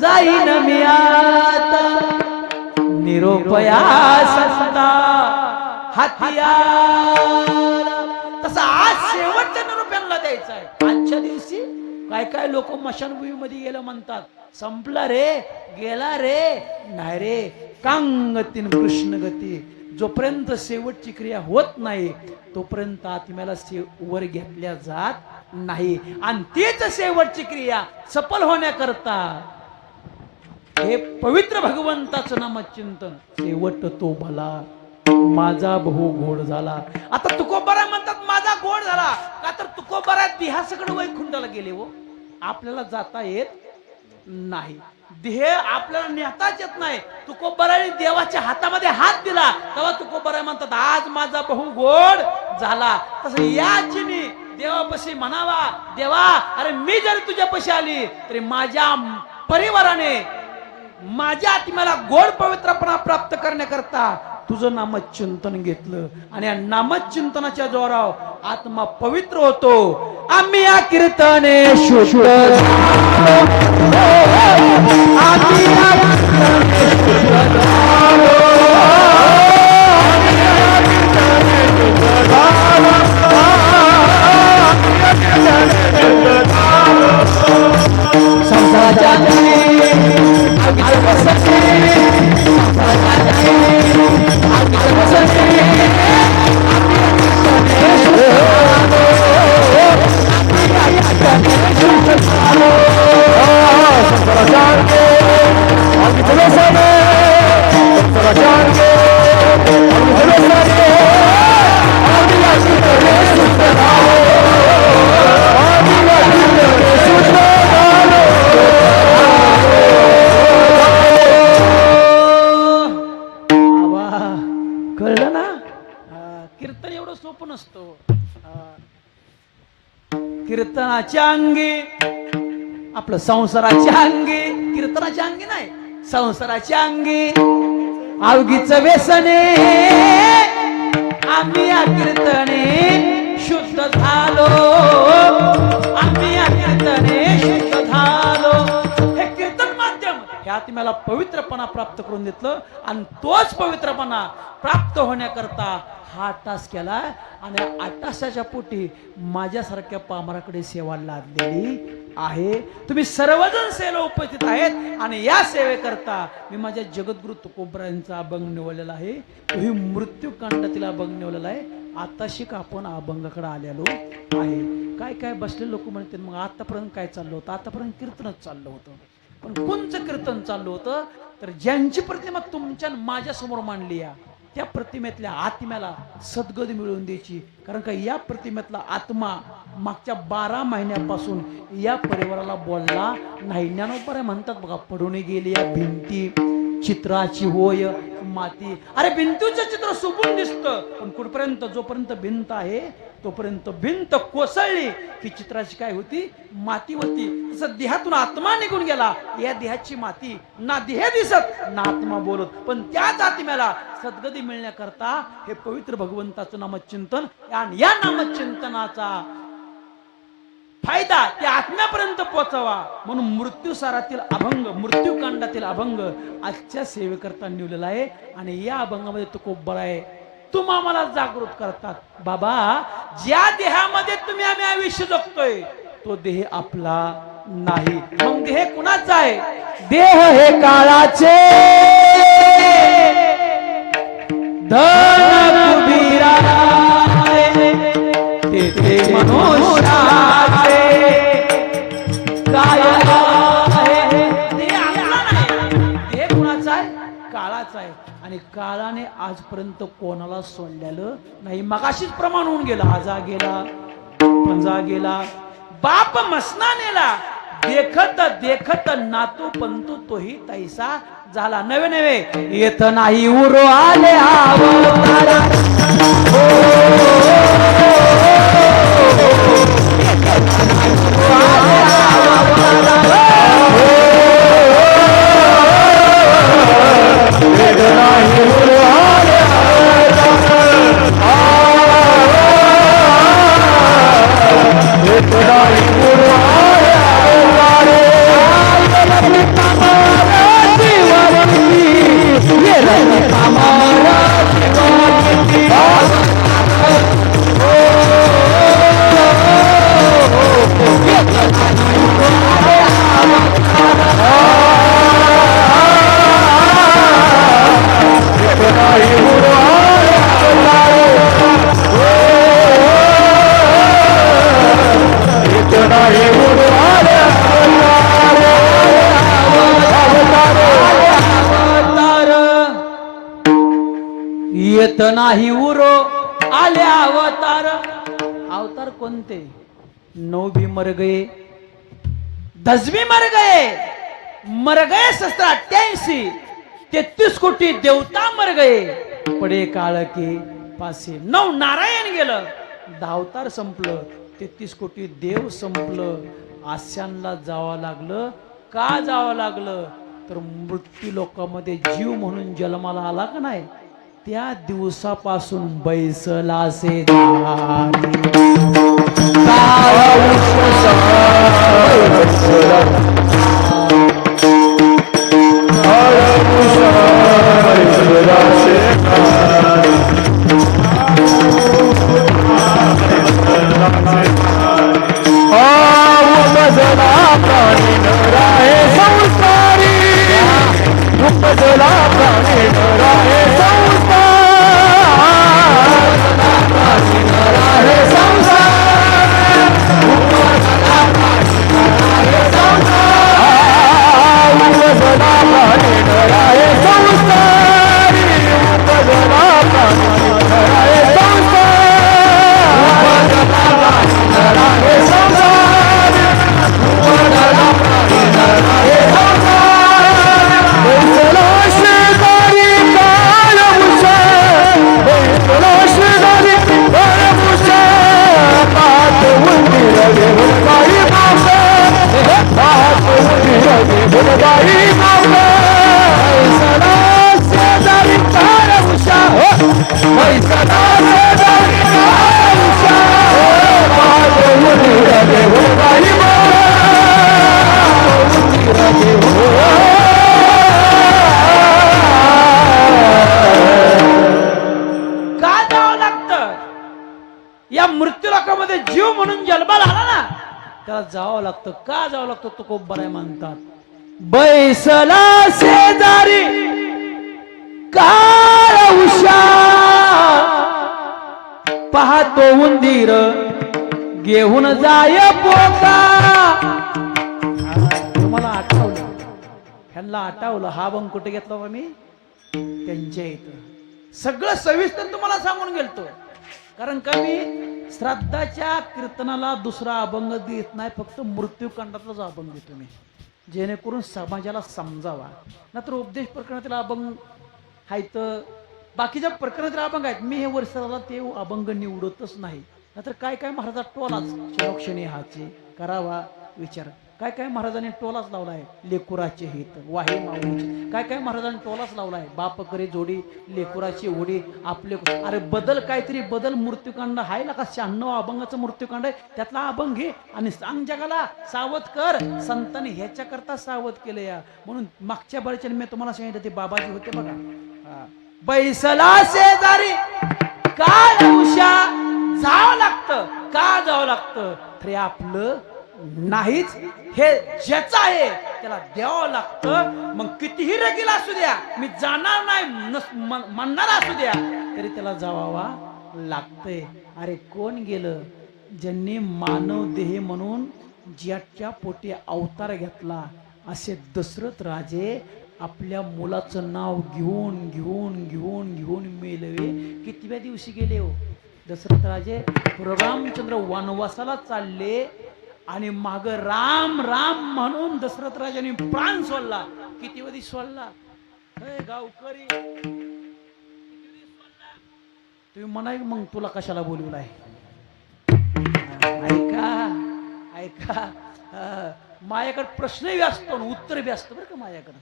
जाईन मी आता, निरोपया संता हातिया. तसं आज शेवटच्या निरोप्यांना द्यायचं आहे. आजच्या दिवशी काय काय लोक मशानभूमीमध्ये गेलं म्हणतात, संपला रे, गेला रे. नाही रे, कांगतीन कृष्ण गती. जोपर्यंत शेवटची क्रिया होत नाही तोपर्यंत आत्म्याला वर घेतल्या जात नाही. आणि तीच शेवटची क्रिया सफल होण्याकरता हे पवित्र भगवंताचं नामचिंतन. शेवट तो भला माझा बहु गोड झाला. आता तुकोबारा म्हणतात माझा गोड झाला का, तर तुकोबारा देहासकडे वैकुंठाला गेले. हो, आपल्याला जाता येत नाही, देह आपल्याला नेताच येत नाही. तुकोबाराने देवाच्या हातामध्ये हात दिला तेव्हा तुकोबारा म्हणतात आज माझा बहु गोड झाला. तसं याचीनी देवापाशी म्हणावा, देवा अरे मी जरी तुझ्यापाशी आली तरी माझ्या परिवाराने माझ्या आत्म्याला गोड पवित्रपणा प्राप्त करण्याकरता तुझं नामचिंतन घेतलं, आणि या नामचिंतनाच्या जोरावर आत्मा पवित्र होतो. आम्ही या कीर्तने शुद्ध कळलं ना. कीर्तन एवढं सोपं नसतं. कीर्तनाच्या अंगी आपलं संसाराच्या अंगी, कीर्तनाच्या अंगी नाही संसाराच्या अंगी अवघीच व्यसने आम्ही या कीर्तने शुद्ध झालो. आम्ही या कीर्तने शुद्ध झालो. हे कीर्तन माध्यम हे आत्म्याला पवित्रपणा प्राप्त करून देतलं, आणि तोच पवित्रपणा प्राप्त होण्याकरता हा टास केला. आणि आटासाच्या पोटी माझ्यासारख्या पामराकडे सेवा लादलेली आहे. तुम्ही सर्वजण सेवेला उपस्थित आहेत, आणि या सेवेकरता मी माझ्या जगद्गुरु तुकोबरायांचा अभंग निवडलेला आहे. तोही मृत्यूकांडातील अभंग निवडलेला आहे. आता शिक आपण अभंगाकडे आलेलो आहे. काय काय बसले लोक म्हणते मग आतापर्यंत काय चाललं होतं, आतापर्यंत कीर्तनच चाललं होतं. पण कोणचं कीर्तन चाललं होतं, तर ज्यांची प्रतिमा तुमच्या माझ्या समोर मांडली या त्या प्रतिमेतल्या आत्म्याला सद्गती मिळवून द्यायची. कारण का या प्रतिमेतला आत्मा मागच्या 12 महिन्यापासून या परिवाराला बोलला नाही. ज्ञानोबा म्हणतात बघा, पडून गेली या भिंती चित्राची होय माती. अरे भिंतीचं चित्र सुकून दिसतं, पण कुठपर्यंत, जोपर्यंत भिंत आहे तोपर्यंत. भिंत कोसळली की चित्राची काय होती, माती होती. तसं देहातून आत्मा निघून गेला, या देहाची माती, ना देह दिसत ना आत्मा बोलत. पण त्याच आत्म्याला सद्गती मिळण्याकरता हे पवित्र भगवंताचं नामचिंतन, आणि या नामचिंतनाचा फायदा त्या आत्म्यापर्यंत पोहोचावा म्हणून मृत्यूसारातील अभंग, मृत्यूकांडातील अभंग आजच्या सेवेकरता निवलेला आहे. आणि या अभंगामध्ये तुकोबरा आहे, तुम्ही आम्हाला जागृत करतात. बाबा, ज्या देहामध्ये तुम्ही आम्ही आयुष्य जगतोय तो देह आपला नाही. मग देह कुणाचा आहे? देह हे काळाचे, धन कुबीराचे, ते मनुष्याचे. काय आहे? देह आपला नाही. देह कुणाचा आहे? काळाचा आहे. आणि काळाने आजपर्यंत कोणाला सोडलेलं नाही. मगाशीच प्रमाण होऊन गेला, आजा गेला, पंजा गेला, बाप मसना नेला. देखत देखत नातू पंतू तोही तैसा झाला. नवे नवे येत नाही उरो आले अवतार. येत नाही उरो आले अवतार. अवतार कोणते? 9 भी मर गए, 10 भी मर गए, मर गए 788, 33 कोटी देवता मर गए, पडे काळ के पासे. 9 नारायण गेलं, 10 अवतार संपलं, 33 कोटी देव संपलं. आस्यांना जावं लागलं. का जावं लागलं? तर मृत्यू लोकांमध्ये जीव म्हणून जन्माला आला का नाही, त्या दिवसापासून बैसलासे जीव म्हणून जन्माला आला ना, त्याला जावं लागतं. का जावं लागतं? तो खूप बरं म्हणतात. बैसला शेजारी काळ उषा, पाहतो उंदीर घेऊन जाय पोका. तुम्हाला आठवलं, ह्यांना आठवलं हा बंग कुठे घेतला बा मी? त्यांच्या इथं. सगळं सविस्तर तुम्हाला सांगून गेलतो. कारण का मी श्राद्धाच्या कीर्तनाला दुसरा अभंग देत नाही, फक्त मृत्यूकांडातलाच अभंग देतो मी. जेणेकरून समाजाला समजावा. नंतर उपदेश प्रकरणातील अभंग आहेत, बाकीच्या प्रकरणातील अभंग आहेत. मी हे वर्षाला ते अभंग निवडतच नाही. नंतर काय काय महाराजा टोलाच क्षणोक्षणी हाचे करावा विचार. काय काय महाराजांनी टोलाच लावलाय लेकुराचे हित वाहे माऊलीचे. काय काय महाराजांनी टोलाच लावलाय बाप करे जोडी लेकुराची ओढी आपले. अरे बदल काहीतरी बदल मृत्यूकांड आहे ना का 96 अभंगाचं मृत्यूकांड आहे. त्यातला अभंग घे आणि सांग जगाला सावध कर. संतांनी ह्याच्याकरता सावध केलं या. म्हणून मागच्या बळीच्या मी तुम्हाला सांगितलं ते बाबाजी होते बघा. बैसला शेजारी का उशा जावं लागतं. का जावं लागतं तरी आपलं नाहीच हे ज्याचं आहे त्याला द्यावं लागतं. मग कितीही रगील असू द्या, मी जाणार नाही म्हणणार असू द्या, तरी त्याला जावावा लागतंय. अरे कोण गेलं ज्यांनी मानव देह म्हणून ज्याच्या पोटी अवतार घेतला. असे दशरथ राजे आपल्या मुलाचं नाव घेऊन घेऊन घेऊन घेऊन मेलवे. कितव्या दिवशी गेले हो दशरथ राजे. रामचंद्र वनवासाला चालले आणि माग राम राम म्हणून दशरथ राजाने प्राण सोडला. किती वधी सोडला गावकरी तुम्ही म्हणाय मग तुला कशाला बोलवलाय. ऐका ऐका माझ्याकडे प्रश्न बी असतो उत्तर बी असतं बरं का माझ्याकडं.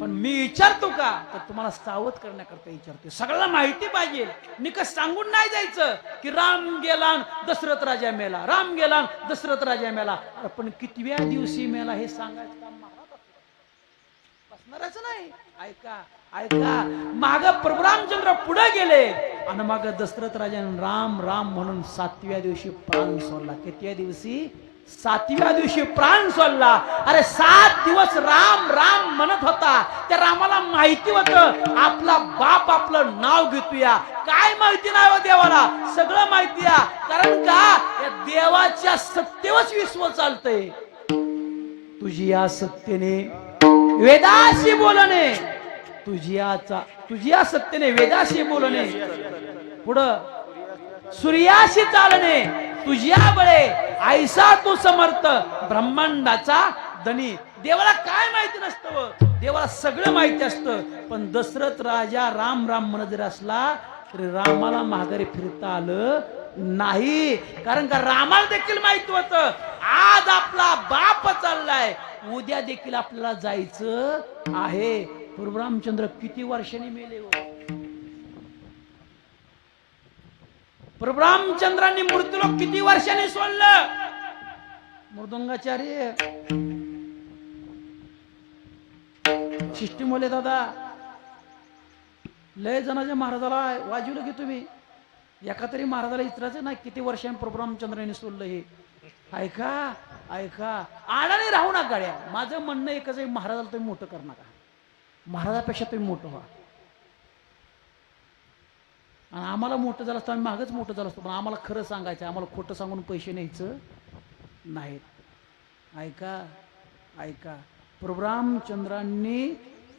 पण मी विचारतो का तर तुम्हाला सावध करण्याकरता विचारतो. सगळ्याला माहिती पाहिजे. निकष सांगून नाही जायचं की राम गेला दशरथ राजा मेला, राम गेला दशरथ राजा मेला. पण कितव्या दिवशी मेला हे सांगायचं काम बसणारच नाही. ऐका ऐका माग प्रभू रामचंद्र पुढे गेले आणि माग दशरथ राजाने राम राम म्हणून 7व्या दिवशी प्राण सोडला. कितव्या दिवशी 7व्या दिवशी प्राण सोडला. अरे 7 दिवस राम राम म्हणत होता. त्या रामाला माहिती होतं आपला बाप आपलं नाव घेतोया. काय माहिती नाही हो देवाला, सगळं माहिती आहे. कारण का या देवाच्या सत्तेवरच विश्व चालतंय. तुझी या सत्तेने वेदाशी बोलणे, तुझी या सत्तेने वेदाशी बोलणे, पुढं सूर्याशी चालणे, तुझ्या बळे ऐसा तू समर्थ ब्रह्मांडाचा धनी. देवाला काय माहिती नसतं, देवाला सगळं माहिती असतं. पण दशरथ राजा राम राम म्हणत जर असला तरी रामाला माघारी फिरता आलं नाही. कारण का रामाला देखील माहिती होतं आज आपला बाप चाललाय, उद्या देखील आपल्याला जायचं आहे. प्रभू रामचंद्र किती वर्षांनी मेले हो. प्रभू रामचंद्रांनी मृत्यूलोक किती वर्षांनी सोडलं. मृदंगाचार्य शिष्टीमोले दादा लय जणाच्या महाराजाला वाजवलं की तुम्ही. एका तरी महाराजाला इतराचं नाही किती वर्षांनी प्रभू रामचंद्रांनी सोडलं हे. ऐका ऐका आडाने राहू नका गाड्या. माझं म्हणणं एकच आहे, महाराजाला तुम्ही मोठं कर नका, महाराजापेक्षा तुम्ही मोठं व्हा. आणि आम्हाला मोठं झालं असतं आम्ही मागच मोठं झालं असतं. पण आम्हाला खरं सांगायचं, आम्हाला खोटं सांगून पैसे न्यायचं नाहीत. ऐका ऐका प्रभू रामचंद्रांनी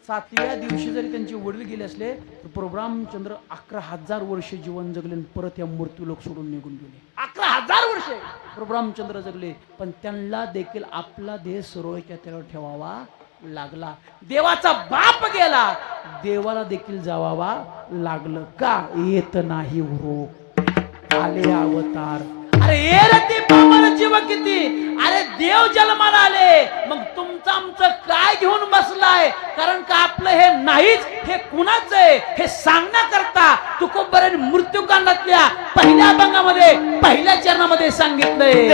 7व्या दिवशी जरी त्यांचे वडील गेले असले तर प्रभू रामचंद्र 11,000 वर्ष जीवन जगले आणि परत या मृत्यूलोक सोडून निघून गेले. 11,000 वर्ष प्रभू रामचंद्र जगले. पण त्यांना देखील आपला देह सरोवराच्या तीरावर ठेवावा लागला. देवाचा बाप गेला, देवाला देखील जावावा लागलं. का येत नाही रूप आले अवतार. अरे ये रती पामर जीव किती. अरे देव जन्माला आले, मग तुमचं आमचं काय घेऊन बसलाय. कारण का आपलं हे नाहीच, हे कुणाच आहे हे सांगण्याकरता तुकोबराने मृत्यूकांडातल्या पहिल्या अभंगामध्ये पहिल्या चरणामध्ये सांगितलंय.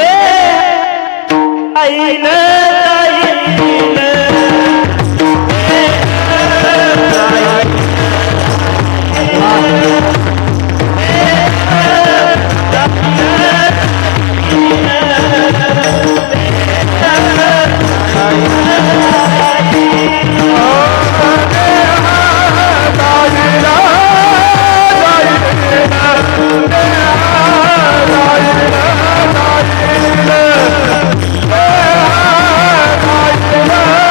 La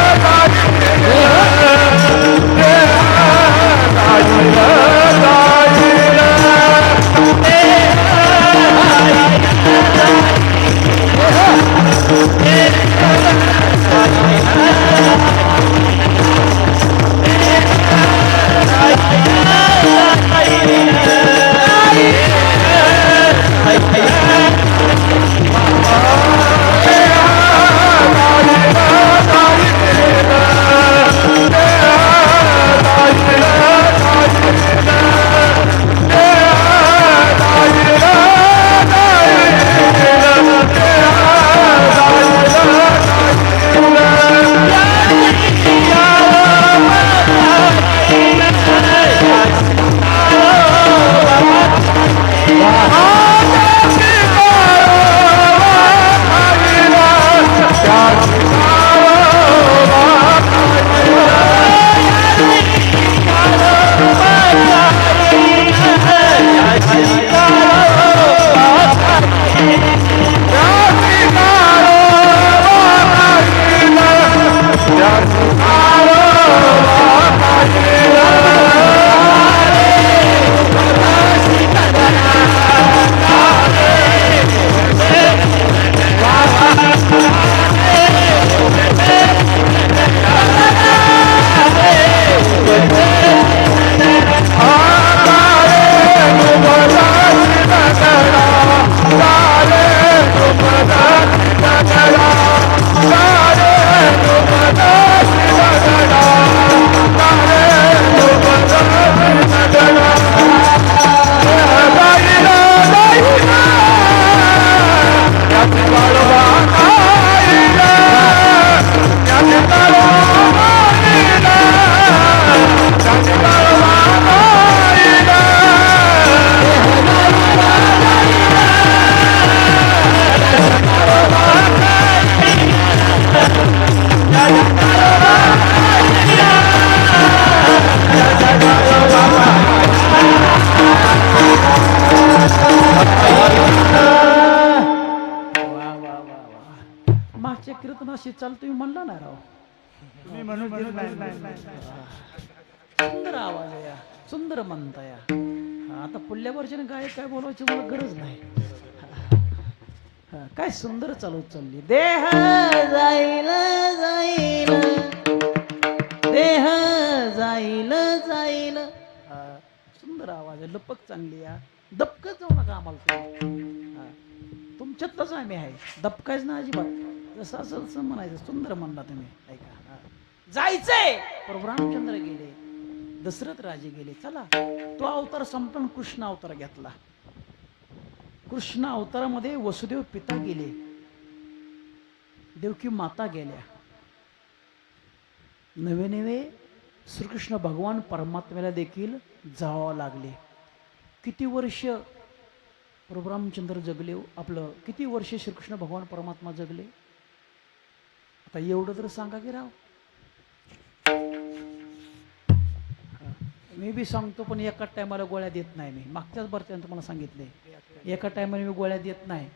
अशी चाल तुम्ही म्हणला ना राव. मी म्हणून देत नाही. सुंदर आवाज आहे या, सुंदर म्हणता या. आता पुढल्या वर्षाने काय बोलायची मला गरज नाही. काय सुंदर चालली. देह जाईल जाईल, देह जाईल जाईल. सुंदर आवाज आहे, लपक चांगली या. दबकच जाऊ नका आम्हाला तुम्ही. तुमच्यातलंच आम्ही आहे, दबकायच ना अजिबात. जसं असं तसं म्हणायचं. सुंदर म्हणला तुम्ही. ऐका, जायचंय. प्रभू रामचंद्र गेले, दशरथ राजे गेले. चला, तो अवतार संपूर्ण कृष्ण अवतार घेतला. कृष्ण अवतारामध्ये वसुदेव पिता गेले, देवकी माता गेल्या. नवे नवे श्रीकृष्ण भगवान परमात्म्याला देखील जावं लागले. किती वर्ष प्रभू रामचंद्र जगले? आपलं किती वर्ष श्रीकृष्ण भगवान परमात्मा जगले? आता एवढं तर सांगा की राव. मी बी सांगतो, पण एका टायमाला गोळ्या देत नाही. मी मागच्याच बरत्यानं तुम्हाला सांगितले, एका टायमाला मी गोळ्या देत नाही.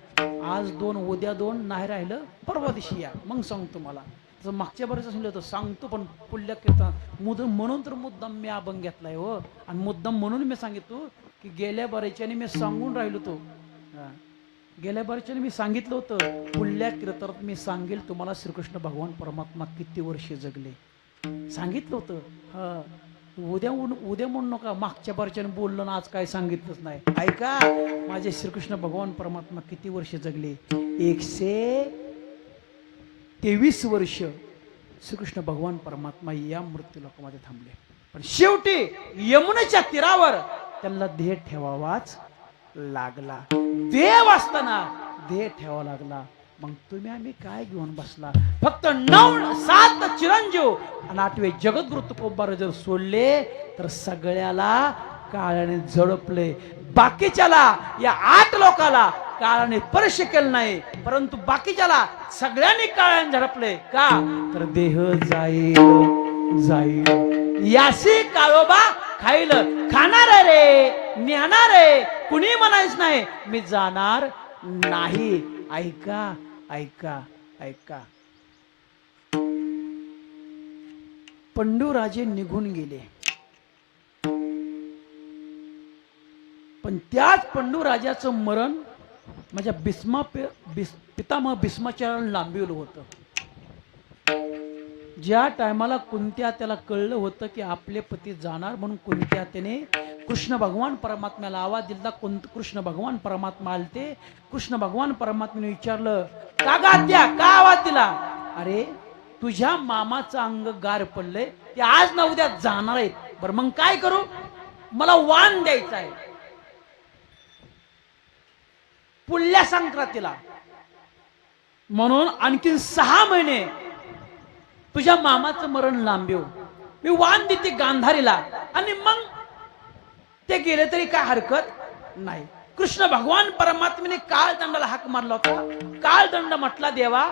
आज 2, उद्या 2, नाही राहिलं परवा दिवशी या, मग सांगतो. मला जर मागच्या बरेच सांगितलं होतं सांगतो, पण पुढल्या कीर्तन म्हणून तर मुद्दाम मी अभंग घेतलाय हो. आणि मुद्दाम म्हणून मी सांगितलो की गेल्या बरेच्याने मी सांगून राहिलो तो. गेल्या बरेच्याने मी सांगितलं होतं, पुढल्या कीर्तनात मी सांगेल तुम्हाला श्रीकृष्ण भगवान परमात्मा किती वर्ष जगले, सांगितलं होतं. उद्या म्हणू नका मागच्या बारच्याने बोललो ना, आज काय सांगितलंच नाही. ऐका, माझे श्रीकृष्ण भगवान परमात्मा किती वर्ष जगले? 123 वर्ष श्रीकृष्ण भगवान परमात्मा या मृत्यू लोकांमध्ये थांबले. पण शेवटी यमुनेच्या तीरावर त्यांना देह ठेवावाच लागला. देव असताना देह ठेवावा लागला. मग तुम्ही आम्ही काय घेऊन बसला? फक्त 9-7 चिरंजीव आणि 8वे जगद्गुरु तुकोबार जर सोडले तर सगळ्याला काळाने झडपले. बाकीच्याला, या 8 लोकाला काळाने स्पर्श केलं नाही, परंतु बाकीच्याला सगळ्यांनी काळाने झडपले. का? तर देह जाईल जाईल, याशी काळोबा खाईल. खाणार रे, नेणार रे, कुणी म्हणायच नाही मी जाणार नाही. ऐका ऐका ऐका. पंडूराजे निघून गेले, पण त्याच पंडूराजाचं मरण माझ्या पितामह भीष्माचार्याला लांबवलं होतं. ज्या टायमाला कुंत्या त्याला कळलं होतं की आपले पती जाणार, म्हणून कुंत्या त्याने कृष्ण भगवान परमात्म्याला आवाज दिला. कृष्ण भगवान परमात्मा आलते. कृष्ण भगवान परमात्म्याने विचारलं, का गात्या, का आवाज दिला? अरे तुझ्या मामाचं अंग गार पडलंय, ते आज ना उद्या जाणार आहेत. बरं मग काय करू? मला वाण द्यायचा आहे पुढल्या संक्रांतीला, म्हणून आणखीन 6 महिने तुझ्या मामाचं मरण लांबेव. मी वाण देते गांधारीला, आणि मग ते गेले तरी काय हरकत नाही. कृष्ण भगवान परमात्म्याने काळदंडाला हाक मारला होता. काळदंड म्हटला, देवा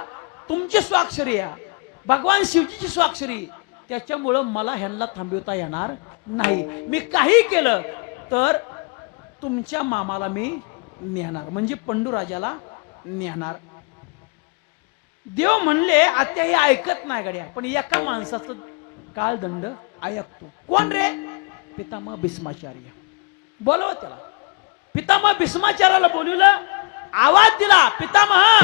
तुमची स्वाक्षरी आहे, भगवान शिवजीची स्वाक्षरी, त्याच्यामुळं मला ह्यांना थांबवता येणार नाही. मी काही केलं तर तुमच्या मामाला मी नेणार, म्हणजे पंडूराजाला नेणार. देव म्हणले, आता हे ऐकत नाही गड्या, पण एका माणसाचं काळदंड ऐकतो. कोण रे? पितामह भीष्माचार्य. बोलव त्याला. पितामह भीष्माचार्याला बोलवलं, आवाज दिला, पितामह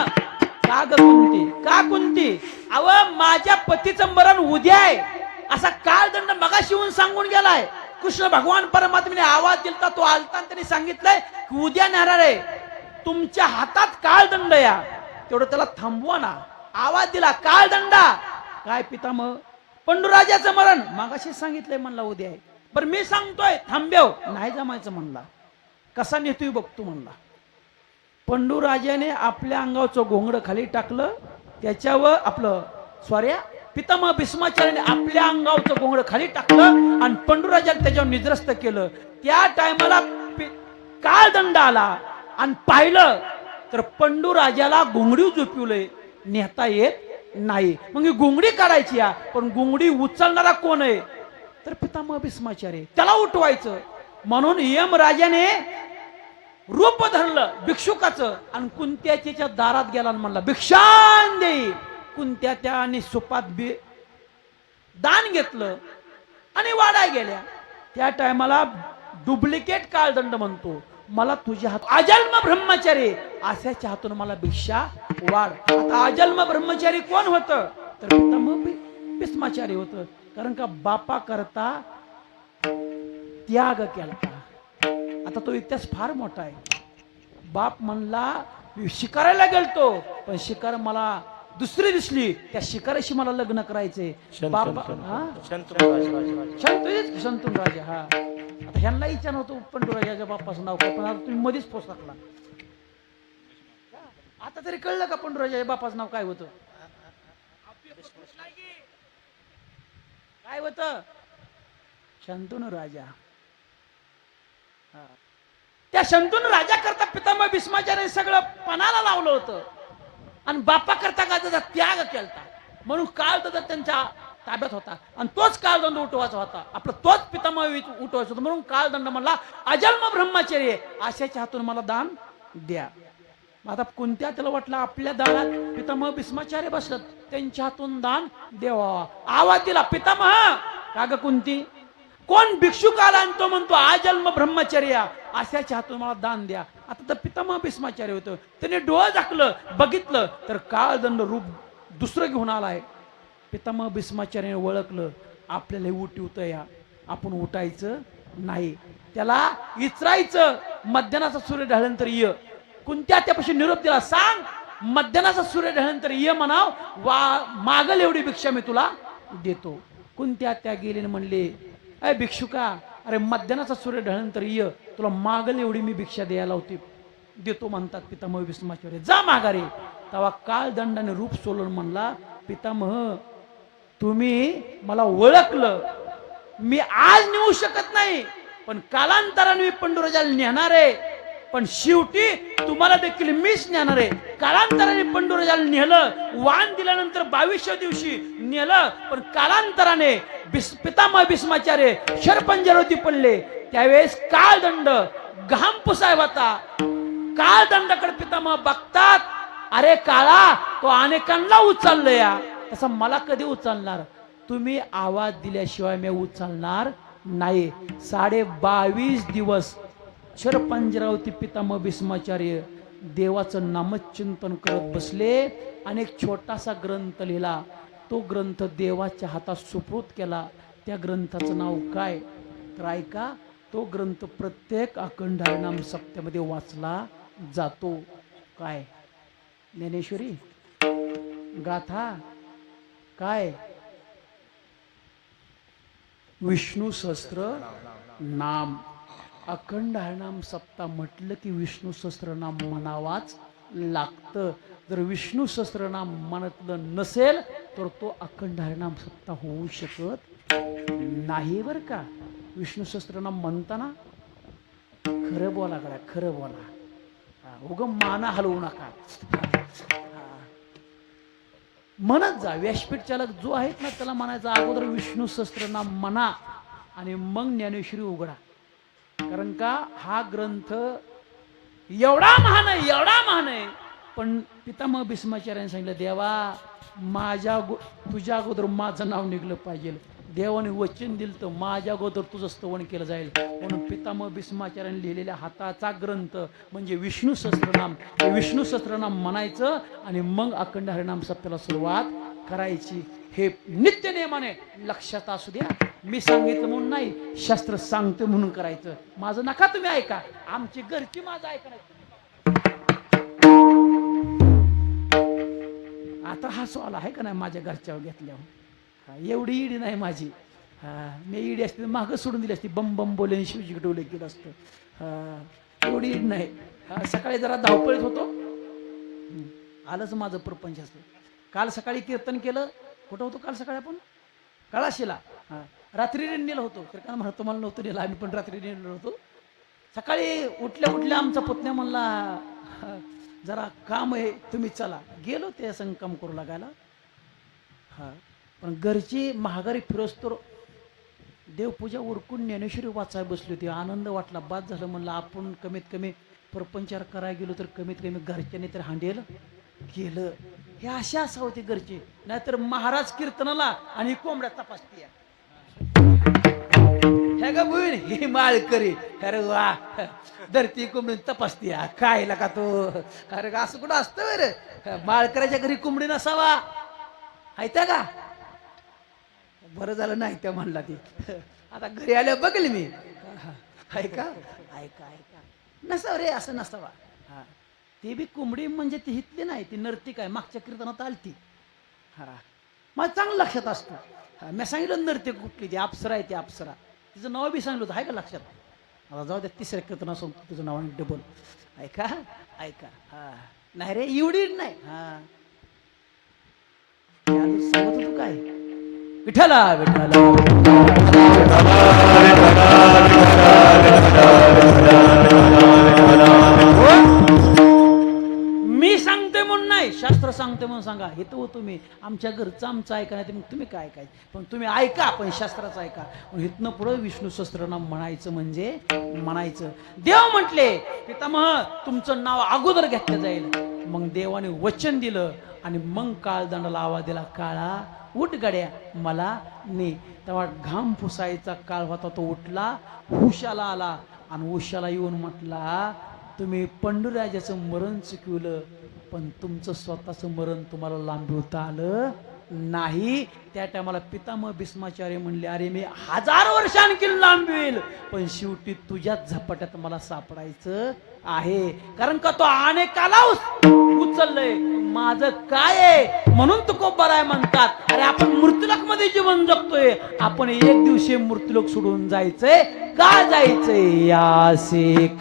का ग कुंती, का कुंती? अव माझ्या पतीचं मरण उद्या आहे, असा काळदंड मगाशी येऊन सांगून गेलाय. कृष्ण भगवान परमात्म्याने आवाज दिलता, तो आलता, त्यांनी सांगितलंय की उद्या नेणार आहे. तुमच्या हातात काळदंड या, तेवढं त्याला थांबवा ना. आवाज दिला, काळदंडा. काय पितामह? पंडूराजाचं मरण मगाशी सांगितलंय म्हणला उद्या आहे. बरं मी सांगतोय थांबेव, नाही जमायचं म्हणला. कसा नेतोय बघतो म्हणला. पंडूराजाने आपल्या अंगावचं घोंगड खाली टाकलं, त्याच्यावर आपलं पितामह भीष्माचार्याने आपल्या अंगावचं घोंगड खाली टाकलं आणि पंडूराजाने त्याच्यावर निद्रस्त केलं. त्या टायमाला काळदंड आला आणि पाहिलं तर पंडूराजाला घोंगडी झोपवलंय, नेता येत नाही. मग ही घोंगडी काढायची या, पण घोंगडी उचलणारा कोण आहे? तर पितामह भीष्माचार्य. त्याला उठवायचं म्हणून यमराजाने रूप धरलं भिक्षुकाचं आणि कुंत्याच्या दारात गेला आणि म्हणला, भिक्षान देई. कुंत्या त्या आणि सुपात बी दान घेतलं आणि वाडा गेल्या. त्या टायमाला डुप्लिकेट काळदंड म्हणतो, मला तुझ्या हात अजन्म ब्रह्मचारी अशाच्या हातून मला भिक्षा वाढ. आता अजन्म ब्रह्मचारी कोण होतं? तर पितामह भीष्माचार्य होतं. कारण का बापा करता त्याग केला. आता तो इतिहास फार मोठा आहे. बाप म्हणला शिकारायला गेलतो, पण शिकार मला दुसरी दिसली, त्या शिकाराशी मला लग्न करायचे. बापा शंतनू राजा. हा आता ह्यांना इच्छा नव्हतं पंडूराजाच्या बाप्पाचं नाव काय, पण आता तुम्ही मध्येच फोस टाकला. आता तरी कळलं का पंडूराजाच्या बाप्पाचं नाव काय होतं? काय होतं? शंतनू राजा. त्या शंतनू राजा करता पितामह भीष्माचार्य सगळं पणाला लावलं होतं आणि बापा करता का त्याचा त्याग केलता. म्हणून काळदंड त्यांच्या ताब्यात होता आणि तोच काळदंड उठवायचा होता. आपला तोच पितामह उठवायचा होता. म्हणून काळदंड म्हणला अजन्म ब्रह्मचारी अशाच्या हातून मला दान द्या. आता कोणत्या त्याला वाटलं आपल्या दारात पितामह भीष्माचार्य बसलं, त्यांच्या हातून दान द्यावा. आवाज दिला, पितामह का ग कुंती, कोण भिक्षुक आला आणि तो म्हणतो आजन्म ब्रह्मचर्य अशाच्या हातून मला दान द्या. आता तर पितामह भीष्माचार्य होतं, त्याने डोळं झाकलं, बघितलं तर काळदंड रूप दुसरं घेऊन आलाय. पितामह भीष्माचार्याने ओळखलं आपल्याला उठवतं या, आपण उठायचं नाही, त्याला इचरायचं. मध्यानाचा सूर्य ढळल्यानंतर ये. कोणत्या त्यापाशी निरोप दिला, सांग मध्यानाचा सूर्य ढळल्यानंतर ये म्हणाव, मागल एवढी भिक्षा मी तुला देतो. कोणत्या त्या गेले म्हणले, अय भिक्षुका, अरे मध्यानाचा सूर्य ढळल्यानंतर ये, तुला मागल एवढी मी भिक्षा द्यायला होती देतो म्हणतात पितामह भीष्माचार्य. जा माघारी. तेव्हा काळदंडाने रूप सोडून म्हणला, पितामह तुम्ही मला ओळखलं, मी आज नेऊ शकत नाही, पण कालांतराने मी पंडूराजाला नेणार आहे. पण शेवटी तुम्हाला देखील मीच नेणार आहे. कालांतराने पंडूराजाला नेलं, वाण दिल्यानंतर 22व्या दिवशी नेलं, पण कालांतराने पितामह भीष्माचार्य शरपंजरवरती पडले. त्यावेळेस काळदंड घाम पुसाय होता. काळदंडाकडे पितामह बघतात, अरे काळा तो अनेकांना उचललं या, तसं मला कधी उचलणार? तुम्ही आवाज दिल्याशिवाय मी उचलणार नाही. 22.5 दिवस शरपंजरावती पितामह भीष्माचार्य देवाचं नामचिंतन करत बसले आणि एक छोटासा ग्रंथ लिहिला. तो ग्रंथ देवाच्या हातात सुपूर्द केला. त्या ग्रंथाचं नाव काय तर ऐका, तो ग्रंथ प्रत्येक अखंड हरिनाम सप्त्यामध्ये वाचला जातो. काय? ज्ञानेश्वरी गाथा काय? विष्णू सहस्त्र नाम. अखंड हरिनाम सप्ताह म्हटलं की विष्णू सहस्त्रनाम म्हणावाच लागतं. जर विष्णू सहस्त्रनाम म्हणतलं नसेल तर तो अखंड हरिनाम सप्ताह होऊ शकत नाही बर का. विष्णू सहस्त्रनाम म्हणताना खरं बोला गड्या, खरं बोला, उगम माना हलवू नका. म्हणत जा. व्यासपीठ चालक जो आहेत ना त्याला म्हणायचं अगोदर विष्णू सहस्त्रनाम म्हणा आणि मग ज्ञानेश्वरी उघडा. कारण का हा ग्रंथ एवढा महान आहे, एवढा महान आहे. पण पितामह भीष्माचार्याने सांगितलं, देवा तुझ्या अगोदर माझं नाव निघलं पाहिजे. देवाने वचन दिलं तर माझ्या अगोदर तुझं स्तवन केलं जाईल. म्हणून पितामह भीष्माचार्याने लिहिलेल्या हाताचा ग्रंथ म्हणजे विष्णू सहस्त्रनाम. विष्णू सहस्त्रनाम म्हणायचं आणि मग अखंड हरिनाम सप्त्याला सुरुवात करायची. हे नित्य नियमाने लक्षात असू द्या. मी सांगितलं म्हणून नाही, शास्त्र सांगते म्हणून करायचं. माझं नका तुम्ही ऐका, आमची घरची माझं ऐका नाही. आता हा सवाल आहे का नाही माझ्या घरच्यावर घेतल्यावर? एवढी ईडी नाही माझी. मी ईडी असते मागं सोडून दिली असती, बम बम बोले शिवजी डोले केलं असतं. एवढी ईड नाही. सकाळी जरा धावपळीत होतो, आलंच माझं प्रपंच असतं. काल सकाळी कीर्तन केलं. कुठं होतो काल सकाळी आपण? कळाशीला. रात्री नेलं होतो. तर का म्हणा तुम्हाला नव्हतं नेलं, आम्ही पण रात्री नेलेलो होतो. सकाळी उठल्या उठल्या आमचा पुतण्या म्हणला जरा काम आहे तुम्ही चला. गेलो ते संग काम करू लागायला. पण घरची महागारी फिरोस्तोर देवपूजा उरकून ज्ञानेश्वरी वाचाय बसली होती. आनंद वाटला, बाद झालं. म्हणलं आपण कमीत कमी प्रपंचार करायला गेलो तर कमीत कमी घरच्यांनी तर हांडेल केलं. हे अशा असावं ते घरचे, नाहीतर महाराज कीर्तनाला आणि कोंबड्या तपासते हे का बुईन हे माळकरी. अरे वा धरती कोंबडी तपासते काय का तो. अरे असं कुठं असतं बरं, माळकऱ्याच्या घरी कोंबडी नसावा ऐकता का. बरं झालं नाही त्या म्हणला ती. आता घरी आल्यावर बघेल मी. ऐका ऐका ऐका नसावं रे, असं नसावा. हा ती बी कोंबडी म्हणजे ती हितली नाही, ती नर्तिक आहे, मागच्या कीर्तनात आलती. हा मला चांगलं लक्षात असतं. मी सांगितलं नर्तिक कुठली ती अप्सरा आहे, ती अप्सरा तिचं नाव बी सांगितलं होतं आहे का लक्षात. मला जाऊ द्या तिसऱ्या कीर्तनासून तुझं नाव डबल. ऐका ऐका हा नाही रे एवढी नाही. हा सांगत होतो काय विठ्ठला विठ्ठला मी सांगते म्हणून नाही, शास्त्र सांगते म्हणून सांगा. हे तर तुम्ही आमच्या घरचं आमचं ऐका नाही, मग तुम्ही काय ऐकायचं. पण तुम्ही ऐका, पण शास्त्राचं ऐका. इथनं पुढं विष्णू सहस्त्रनाम म्हणायचं म्हणजे म्हणायचं. देव म्हटले पितामह तुमचं नाव अगोदर घेतलं जाईल. मग देवाने वचन दिलं आणि मग काळदंडाला आवाज दिला, काळा उठ गड्या मला ने. तेव्हा घाम पुसायचा काळ होता, तो उठला, उशाला आला आणि उशाला येऊन म्हटला तुम्ही पंडुराजाचं मरण चुकवलं, पण तुमचं स्वतःचं मरण तुम्हाला लांबवता आलं नाही. त्या टायमाला पितामह भीष्माचार्य म्हणले अरे मी 1000 वर्ष आणखी लांबवेल, पण शेवटी तुझ्याच झपाट्यात मला सापडायचं आहे. कारण का तो अनेकाला उचललंय, माझं काय आहे म्हणून तू खूप बरं आहे म्हणतात. अरे आपण मृत्यूलोक मध्ये जीवन जगतोय, आपण एक दिवशी मृत्यूलोक सोडून जायचंय. का जायचंय यासे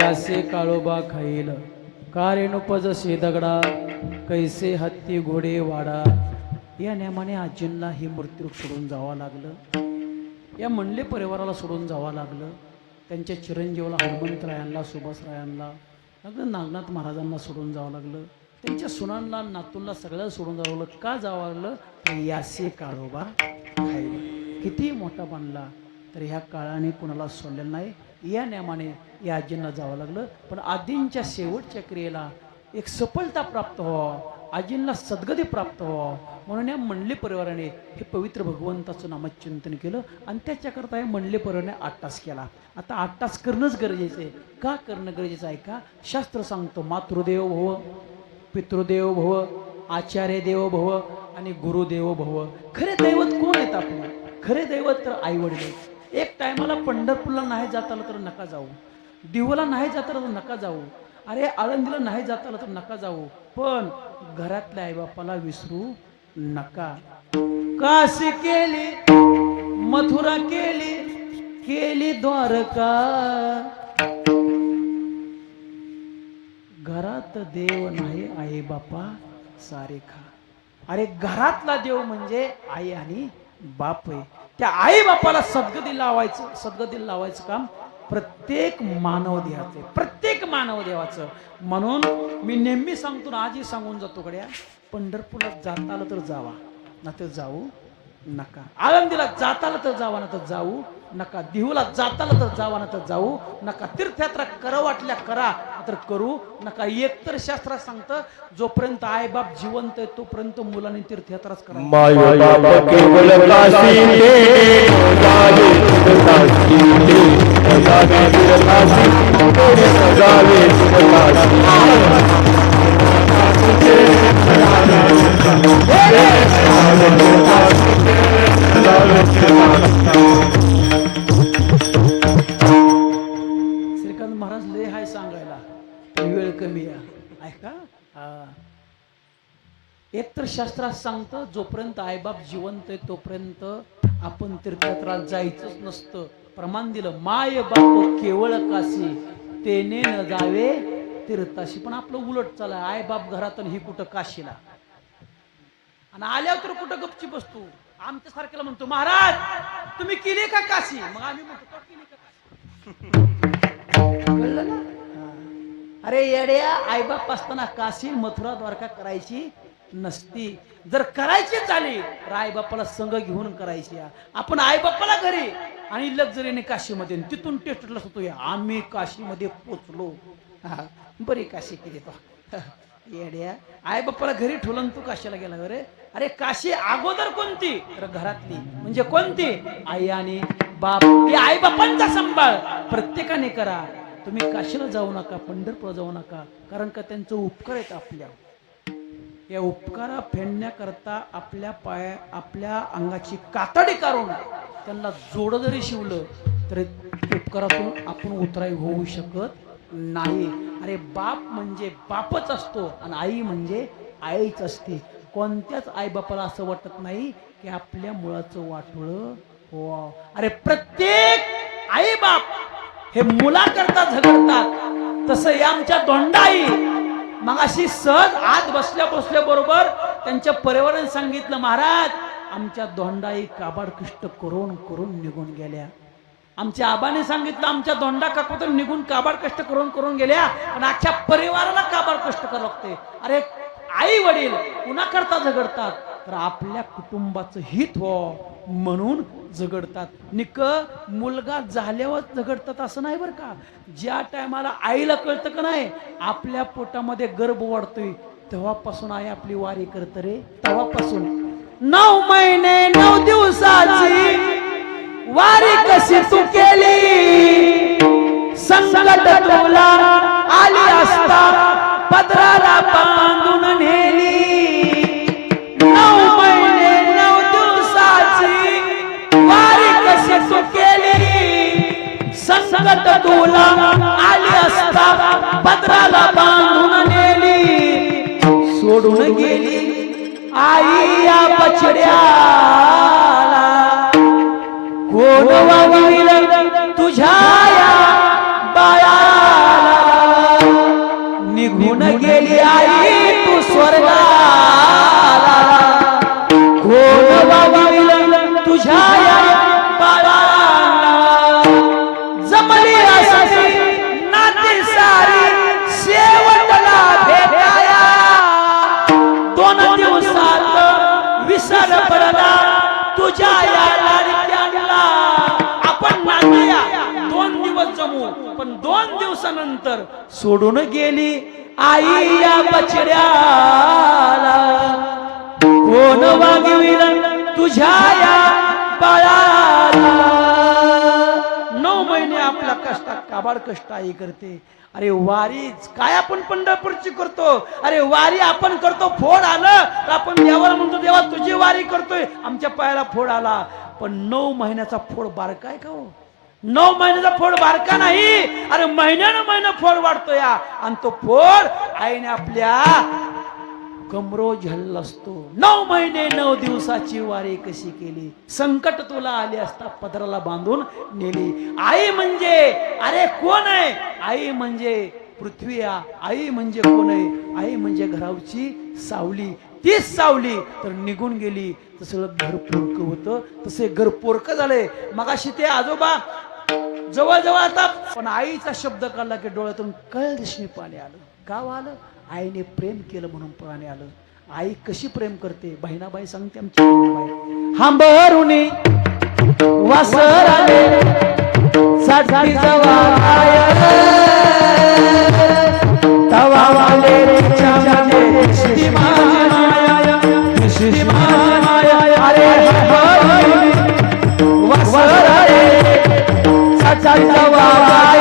यासे काळोबा खाईल. कारेणुपजसे दगडा कैसे हत्ती घोडे वाडा. या नियमाने आजींना ही मृत्यूरूप सोडून जावं लागलं. या मंडले परिवाराला सोडून जावं लागलं. त्यांच्या चिरंजीवाला हनुमंतरायांना सुभाषरायांना नागनाथ महाराजांना सोडून जावं लागलं. त्यांच्या सुनांना नातूंना सगळ्याला सोडून जावं लागलं. का जावं लागलं तर यासे काळोबा खाईल. किती मोठा बनला तर ह्या काळाने कुणाला सोडलेलं नाही. या नियमाने या आजींना जावं लागलं. पण आजींच्या शेवटच्या क्रियेला एक सफलता प्राप्त व्हावं, आजींना सद्गती प्राप्त व्हावं म्हणून या मंडली परिवाराने हे पवित्र भगवंताचं नामचिंतन केलं. आणि त्याच्याकरता या मंडली परिवाराने 8 तास केला. आता 8 तास करणंच गरजेचं आहे. का करणं गरजेचं आहे का शास्त्र सांगतो. मातृदेव भव, पितृदेव भव, आचार्य देव भव आणि गुरुदेव भव. खरे दैवत कोण आहेत आपलं? खरे दैवत तर आई वडील. एक टायमाला पंढरपूरला नाही जाता आलं तर नका जाऊ, दिवला नाही जाता आलं तर नका जाऊ. अरे आळंदीला नाही जाता आलं तर नका जाऊ, पण घरातल्या आई बापाला विसरू नका. काशी केली, मथुरा केली, केली द्वारका, घरात देव नाही आई बापा सारे खा. अरे घरातला देव म्हणजे आई आणि बाप आहे. त्या आई बापाला सद्गती लावायचं काम प्रत्येक मानव देवाचं, प्रत्येक मानव देवाचं. म्हणून मी नेहमी सांगतो ना, आजही सांगून जातो गड्या, पंढरपूरला जाता आलं तर जावा, ना तर जाऊ नका. आळंदीला जाता आलं तर जावा, ना तर जाऊ नका. देहूला जाता आलं तर जावा, ना तर जाऊ नका. तीर्थयात्रा करा वाटल्या करा, तर करू नका. एकतर शास्त्रात सांगतं, जोपर्यंत आई बाप जिवंत आहे तोपर्यंत मुलांनी तीर्थयात्राच करा. श्रीकांत महाराज लय हाय सांगायला, वेळ कमी आहे ऐका. एकतर शास्त्रात सांगतं, जोपर्यंत आईबाप जिवंत आहे तोपर्यंत आपण तीर्थयात्राला जायचंच नसतं. प्रमाण दिलं, माय बाप केवळ काशी, तेने न जावे तीर्थाशी. पण आपलं उलट चालय, आई बाप घरात आणि ही कुठं काशीला, आणि आल्यावर तर कुठं गपची बसतो. आमच्या सारख्याला म्हणतो, महाराज तुम्ही केली का काशी? मग आम्ही म्हणतो, तो केली का काशी? कळलं ना? अरे येड्या, आई बाप असताना काशी मथुरा द्वारका करायची नसती. जर करायची झाली तर आई बापाला संघ घेऊन करायची. आपण आई बापाला घरी आणि लक्झरीने काशीमध्ये, तिथून टेस्टला होतो, आम्ही काशीमध्ये पोचलो, बरी काशी केली तो. येड्या, आई बापाला घरी ठेवलं तू काशीला गेला रे. अरे काशी अगोदर कोणती? तर घरातली. म्हणजे कोणती? आई आणि बाप. हे आई बापांचा सांभाळ प्रत्येकाने करा. तुम्ही काशीला जाऊ नका, पंढरपूरला जाऊ नका, कारण का त्यांचं उपकार आहेत आपल्या. या उपकारा फेडण्याकरता आपल्या अंगाची कातडी काढून त्यांना जोड जरी शिवलं तरी उपकारातून आपण उतराई होऊ शकत नाही. अरे बाप म्हणजे बापच असतो आणि आई म्हणजे आईच असते. कोणत्याच आई बापाला असं वाटत नाही की आपल्या मुलाचं वाटोळं हो. अरे प्रत्येक आई बाप हे मुलाकरता झगडतात. तसं आमच्या दोंडाई मग अशी सहज आत बसल्या बरोबर त्यांच्या परिवाराने सांगितलं, महाराज आमच्या दोंडाई काबाड कष्ट करून करून निघून गेल्या. आमच्या आबाने सांगितलं, आमच्या दोंडा काकूतून निघून काबाड कष्ट करून गेल्या, आणि अख्ख्या परिवाराला काबाड कष्ट करावं लागते. अरे आई वडील कुणाकरता झगडतात? तर आपल्या कुटुंबाचं हित हो म्हणून झगडतात. निक मुलगा झाल्यावर झगडतात असं नाही बरं का. ज्या टायमाला आईला कळतं का नाही आपल्या पोटामध्ये गर्भ वाढतोय, तेव्हापासून आई आपली वारी करत रे. तेव्हापासून 9 महिने 9 दिवसाची वारी कशी तू केली, संकट तुला आली असता पदराला बांधून नेली. 9 महिने 9 दिवसाची वारी कशी तू केली, संकट तुला आली असता पदराला बांधून नेली. सोडून गेली आई या बछड्याला, कोण वागविल तुझ्या या बाळाला. निघून गेली आई तू स्वर्गाला, कोण वागविल तुझ्या या बाळाला. जमली असती नाती सारी शेवटला भेटाया, 2 दिवसात विसर पडला तुझ्या या लाडक्याला. आपण नात्या 2 दिवस जमू, पण 2 दिवसानंतर सोडून गेली आई या बछड्याला. कोण वागविल तुझ्या या बाळाला. 9 महिने आपल्या कष्टात काबाड कष्ट आई करते. अरे वारी काय आपण पंढरपूरची करतो. अरे वारी आपण करतो, फोड आलं तर आपण देवाला म्हणतो, देवा तुझी वारी करतोय, आमच्या पायाला फोड आला. पण 9 महिन्याचा फोड बारकाय का हो? 9 महिन्याचा फोड बारका नाही, अरे महिन्यानं महिना फोड वाढतो या, आणि तो फोड आईने आपल्या कमरो झेलला असतो. 9 महिने 9 दिवसाची वारी कशी केली, संकट तुला आले असता पदराला बांधून नेली. आई म्हणजे अरे कोण आहे, आई म्हणजे पृथ्वी, आई म्हणजे कोण आहे, आई म्हणजे घरावची सावली. तीच सावली तर निघून गेली तर सगळं घर पोरकं होतं, तसे घर पोरकं झालंय. मगाशी ते आजोबा जवळ जवळ आता, पण आईचा शब्द काढला की डोळ्यातून कळ दिसणे पाणी आलं. का आलं, आईने प्रेम केलं म्हणून पाणी आलं. आई कशी प्रेम करते, बहिणाबाई सांगते आमची बहिणाबाई. हांबरुनी वासर आले साठी जवाय, तवा वाले अरे वासर आले साठी जवाय,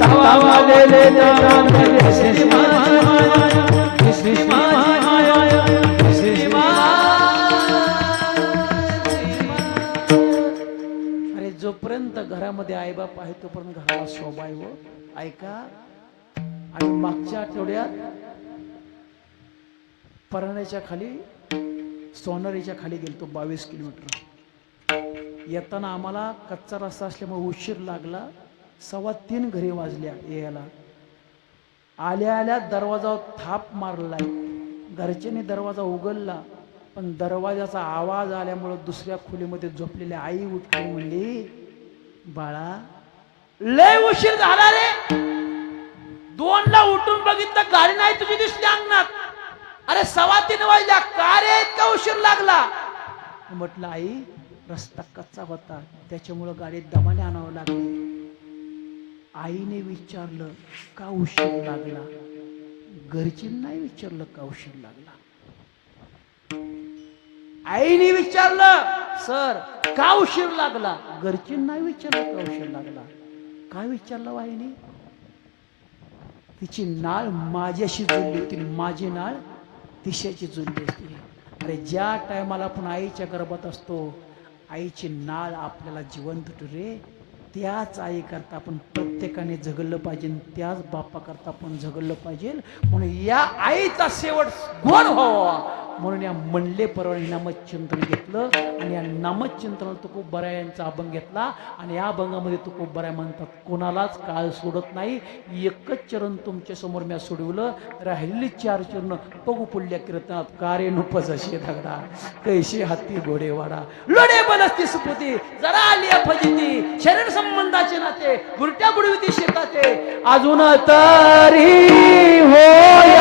तवा वाले जोपर्यंत घरामध्ये आईबाप आहे तोपर्यंत घराला शोभा आहे. व ऐका, आणि मागच्या आठवड्यात परण्याच्या खाली सोनारीच्या खाली गेलतो 22 किलोमीटर. येताना आम्हाला कच्चा रस्ता असल्यामुळे उशीर लागला. 2:15 घरी वाजल्या यायला. आल्या आल्या दरवाजावर थाप मारलाय. घरच्यांनी दरवाजा उघडला, पण दरवाजाचा आवाज आल्यामुळे दुसऱ्या खोलीमध्ये झोपलेल्या आई उठली, म्हणली बाळा लय उशीर झाला रे. 2ला उठून बघितलं गाडी नाही तुझी दिसली अंगणात. अरे 2:15 वाजल्या, का रे इतका उशीर लागला. म्हटलं आई रस्ता कच्चा होता त्याच्यामुळे गाडीत दमाने आणावं लागले. आईने विचारलं का उशीर लागला, घरच्यांनी नाही विचारलं का उशीर लागला. आईने विचारलं सर का उशीर लागला, घरच्यांनी नाही विचारलं का उशीर लागला. काय विचारलं आईने, तिची नाळ माझ्याशी जुळली होती, माझी नाळ तिच्याशी जुळली होती. अरे ज्या टायमाला आपण आईच्या गर्भात असतो, आईची नाळ आपल्याला जिवंत रे. त्याच आई करता आपण प्रत्येकाने जगलं पाहिजे, त्याच बापा करता आपण जगलं पाहिजे. म्हणून या आईचा शेवट गोड व्हावा म्हणून या म्हणले परवाने नामचिंतन घेतलं. आणि या नामचिंतनाला तुकोबराय यांचा अभंग घेतला. आणि या अभंगामध्ये तुकोबराय म्हणतात कोणालाच काळ सोडत नाही, एकच चरण तुमच्या समोर मी सोडवलं, राहिली 4 चरण बघू पुढल्या कीर्तनात. कारे नुपजशी दगडा कैशी हाती घोडे वाडा, लोडे बनसती सुपुती जरा आली फजिती, शरीर संबंधाचे नाते गुरट्या बुडविती शेताचे, अजून तरी होय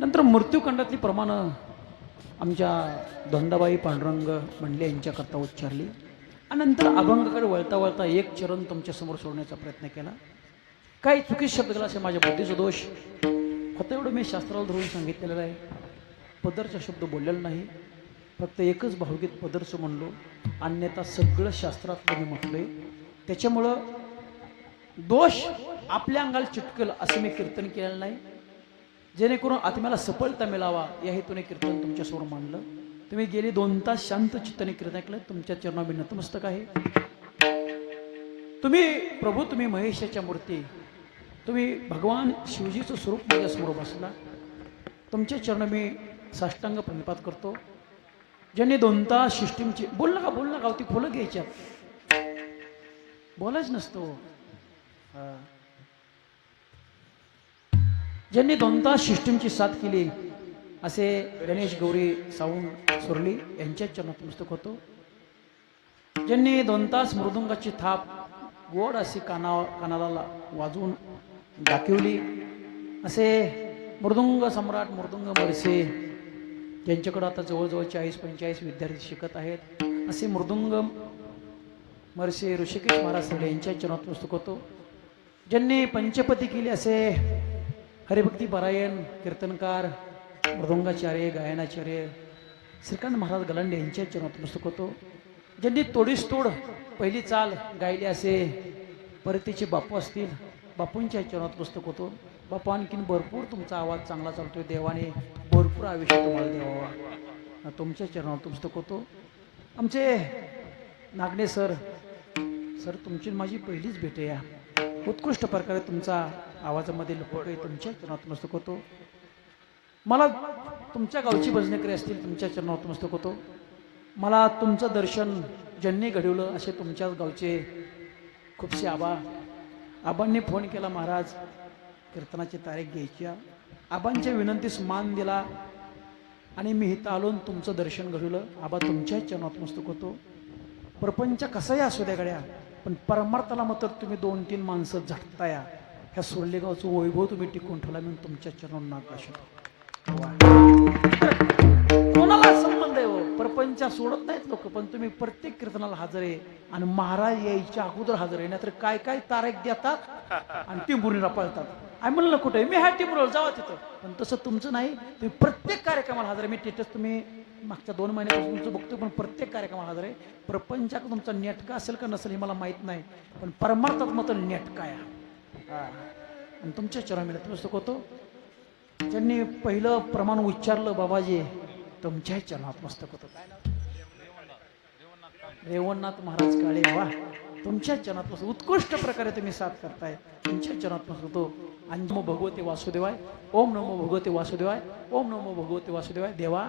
नंतर मृत्यूखंडातली प्रमाणं आमच्या धोंडाबाई पांडुरंग मंडले यांच्याकरता उच्चारली आणि नंतर अभंगाकडे वळता वळता एक चरण तुमच्या समोर सोडण्याचा प्रयत्न केला. काही चुकीचे शब्द गेला असे माझ्या बुद्धीचा दोष फक्त एवढं मी शास्त्राला धरून सांगितलेलं आहे. पदरचा शब्द बोललेला नाही, फक्त एकच भावगीत पदरचं म्हणलो, अन्यथा सगळं शास्त्रात मी म्हटलंय. त्याच्यामुळं दोष आपल्या अंगाला चिटकल असं मी कीर्तन केलेलं नाही, जेणेकरून आत्म्याला सफलता मिळावा या हेतूने कीर्तन तुमच्यासमोर मांडलं. तुम्ही गेली 2 तास शांत चित्ताने कीर्तन ऐकलं. तुमच्या चरणावर नतमस्तक आहे. तुम्ही प्रभू, तुम्ही महेशाच्या मूर्ती, तुम्ही भगवान शिवजीचं स्वरूप माझ्यासमोर बसला. तुमच्या चरण मी साष्टांग प्रणिपात करतो. ज्यांनी 2 तास सिस्टीमची बोल नका ती फुलं घ्यायच्यात, बोलायच नसतो. ज्यांनी 2 तास सिस्टीमची साथ केली असे गणेश गौरी सावंत सुरली यांच्या चरणात नतमस्तक होतो. ज्यांनी 2 तास मृदुंगाची थाप गोड अशी कानाला वाजवून दाखवली असे मृदुंग सम्राट मृदुंग मरसे, ज्यांच्याकडे आता जवळजवळ 40-45 विद्यार्थी शिकत आहेत, असे मृदुंग मरसे ऋषिकेश महाराज सगळे यांच्या चरणात नतमस्तक होतो. ज्यांनी पंचपती केली असे हरिभक्ती पारायण कीर्तनकार मृदुंगाचार्य गायनाचार्य श्रीकांत महाराज गलांडे यांच्या चरणात नतमस्तक होतो. ज्यांनी तोडीस तोड पहिली चाल गायली असे परतीचे बापू असतील, बापूंच्या चरणात नतमस्तक होतो. बापू आणखीन भरपूर तुमचा आवाज चांगला चालतोय, देवाने भरपूर आयुष्य तुम्हाला द्यावा, तुमच्या चरणात नतमस्तक होतो. आमचे नागणे सर तुमची माझी पहिलीच भेट आहे. उत्कृष्ट प्रकारे तुमचा आवाजामध्ये लपटोय, तुमच्या चरणात नतमस्तक होतो. मला तुमच्या गावची भजनेकरी असतील, तुमच्या चरणात नतमस्तक होतो. मला तुमचं दर्शन ज्यांनी घडवलं असे तुमच्याच गावचे खूपसे आबांनी फोन केला, महाराज कीर्तनाची तारीख घ्यायची. आबांच्या विनंतीस मान दिला आणि मी इथं आलो तुमचं दर्शन घडवलं. आबा तुमच्या चरणात नतमस्तक होतो. प्रपंच कसाही असू द्या गड्या, पण परमार्थाला मात्र तुम्ही 2-3 माणसं झटताया. ह्या सोल्लेगावचं वैभव तुम्ही टिकून ठेवला म्हणून तुमच्या चरणावर नाक असतो. कोणाला संबंध आहे हो, प्रपंच सोडत नाहीत लोक, पण तुम्ही प्रत्येक कीर्तनाला हजर आहे आणि महाराज यायच्या अगोदर हजर आहे. नाहीतर काय काय तारीख देतात आणि टिंबुरीला पळतात. आम्ही म्हणलं कुठे मी ह्या टिंबुरीला जावा तिथं, पण तसं तुमचं नाही. तुम्ही प्रत्येक कार्यक्रमाला हजर आहे. मी स्टेटस तुम्ही मागच्या 2 महिन्यापासून तुमचं बघतोय, पण प्रत्येक कार्यक्रमाला हजर आहे. प्रपंचात तुमचा नेटका असेल का नसेल हे मला माहीत नाही, पण परमार्थात मात्र नेटका आहे. आणि तुमच्या चरणी मी नतमस्तक होतो. ज्यांनी पहिलं प्रमाण उच्चारलं बाबाजी, तुमच्या चरणात मस्तक होतं. रेवणनाथ महाराज काळे, वा तुमच्या चरणात मस्त उत्कृष्ट प्रकारे तुम्ही साथ करताय. तुमच्या चरणात मस्त होतो. आणि नमो भगवते वासुदेवाय, ओम नमो भगवते वासुदेवाय, ओम नमो भगवते वासुदेवाय. देवा,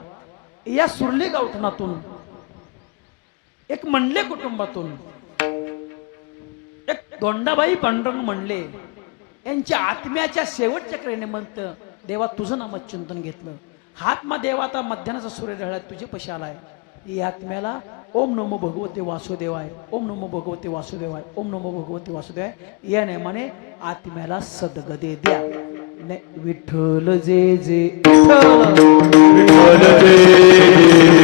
या सुरली गावठणातून एक मंडले कुटुंबातून एक धोंडाबाई पांडुरंग मंडले यांच्या आत्म्याच्या शेवटच्या क्रियेने म्हणतं, देवा तुझं नामच चिंतन घेतलं. हातमा देवा आता मध्यानाचा सूर्य ढळला तुझे पशी आलाय. या आत्म्याला ओम नमो भगवते वासुदेवाय, ओम नमो भगवते वासुदेवाय, ओम नमो भगवते वासुदेवाय या नेमाने आत्म्याला सद्गती द्या. विठ्ठल जे जे विठ्ठल जे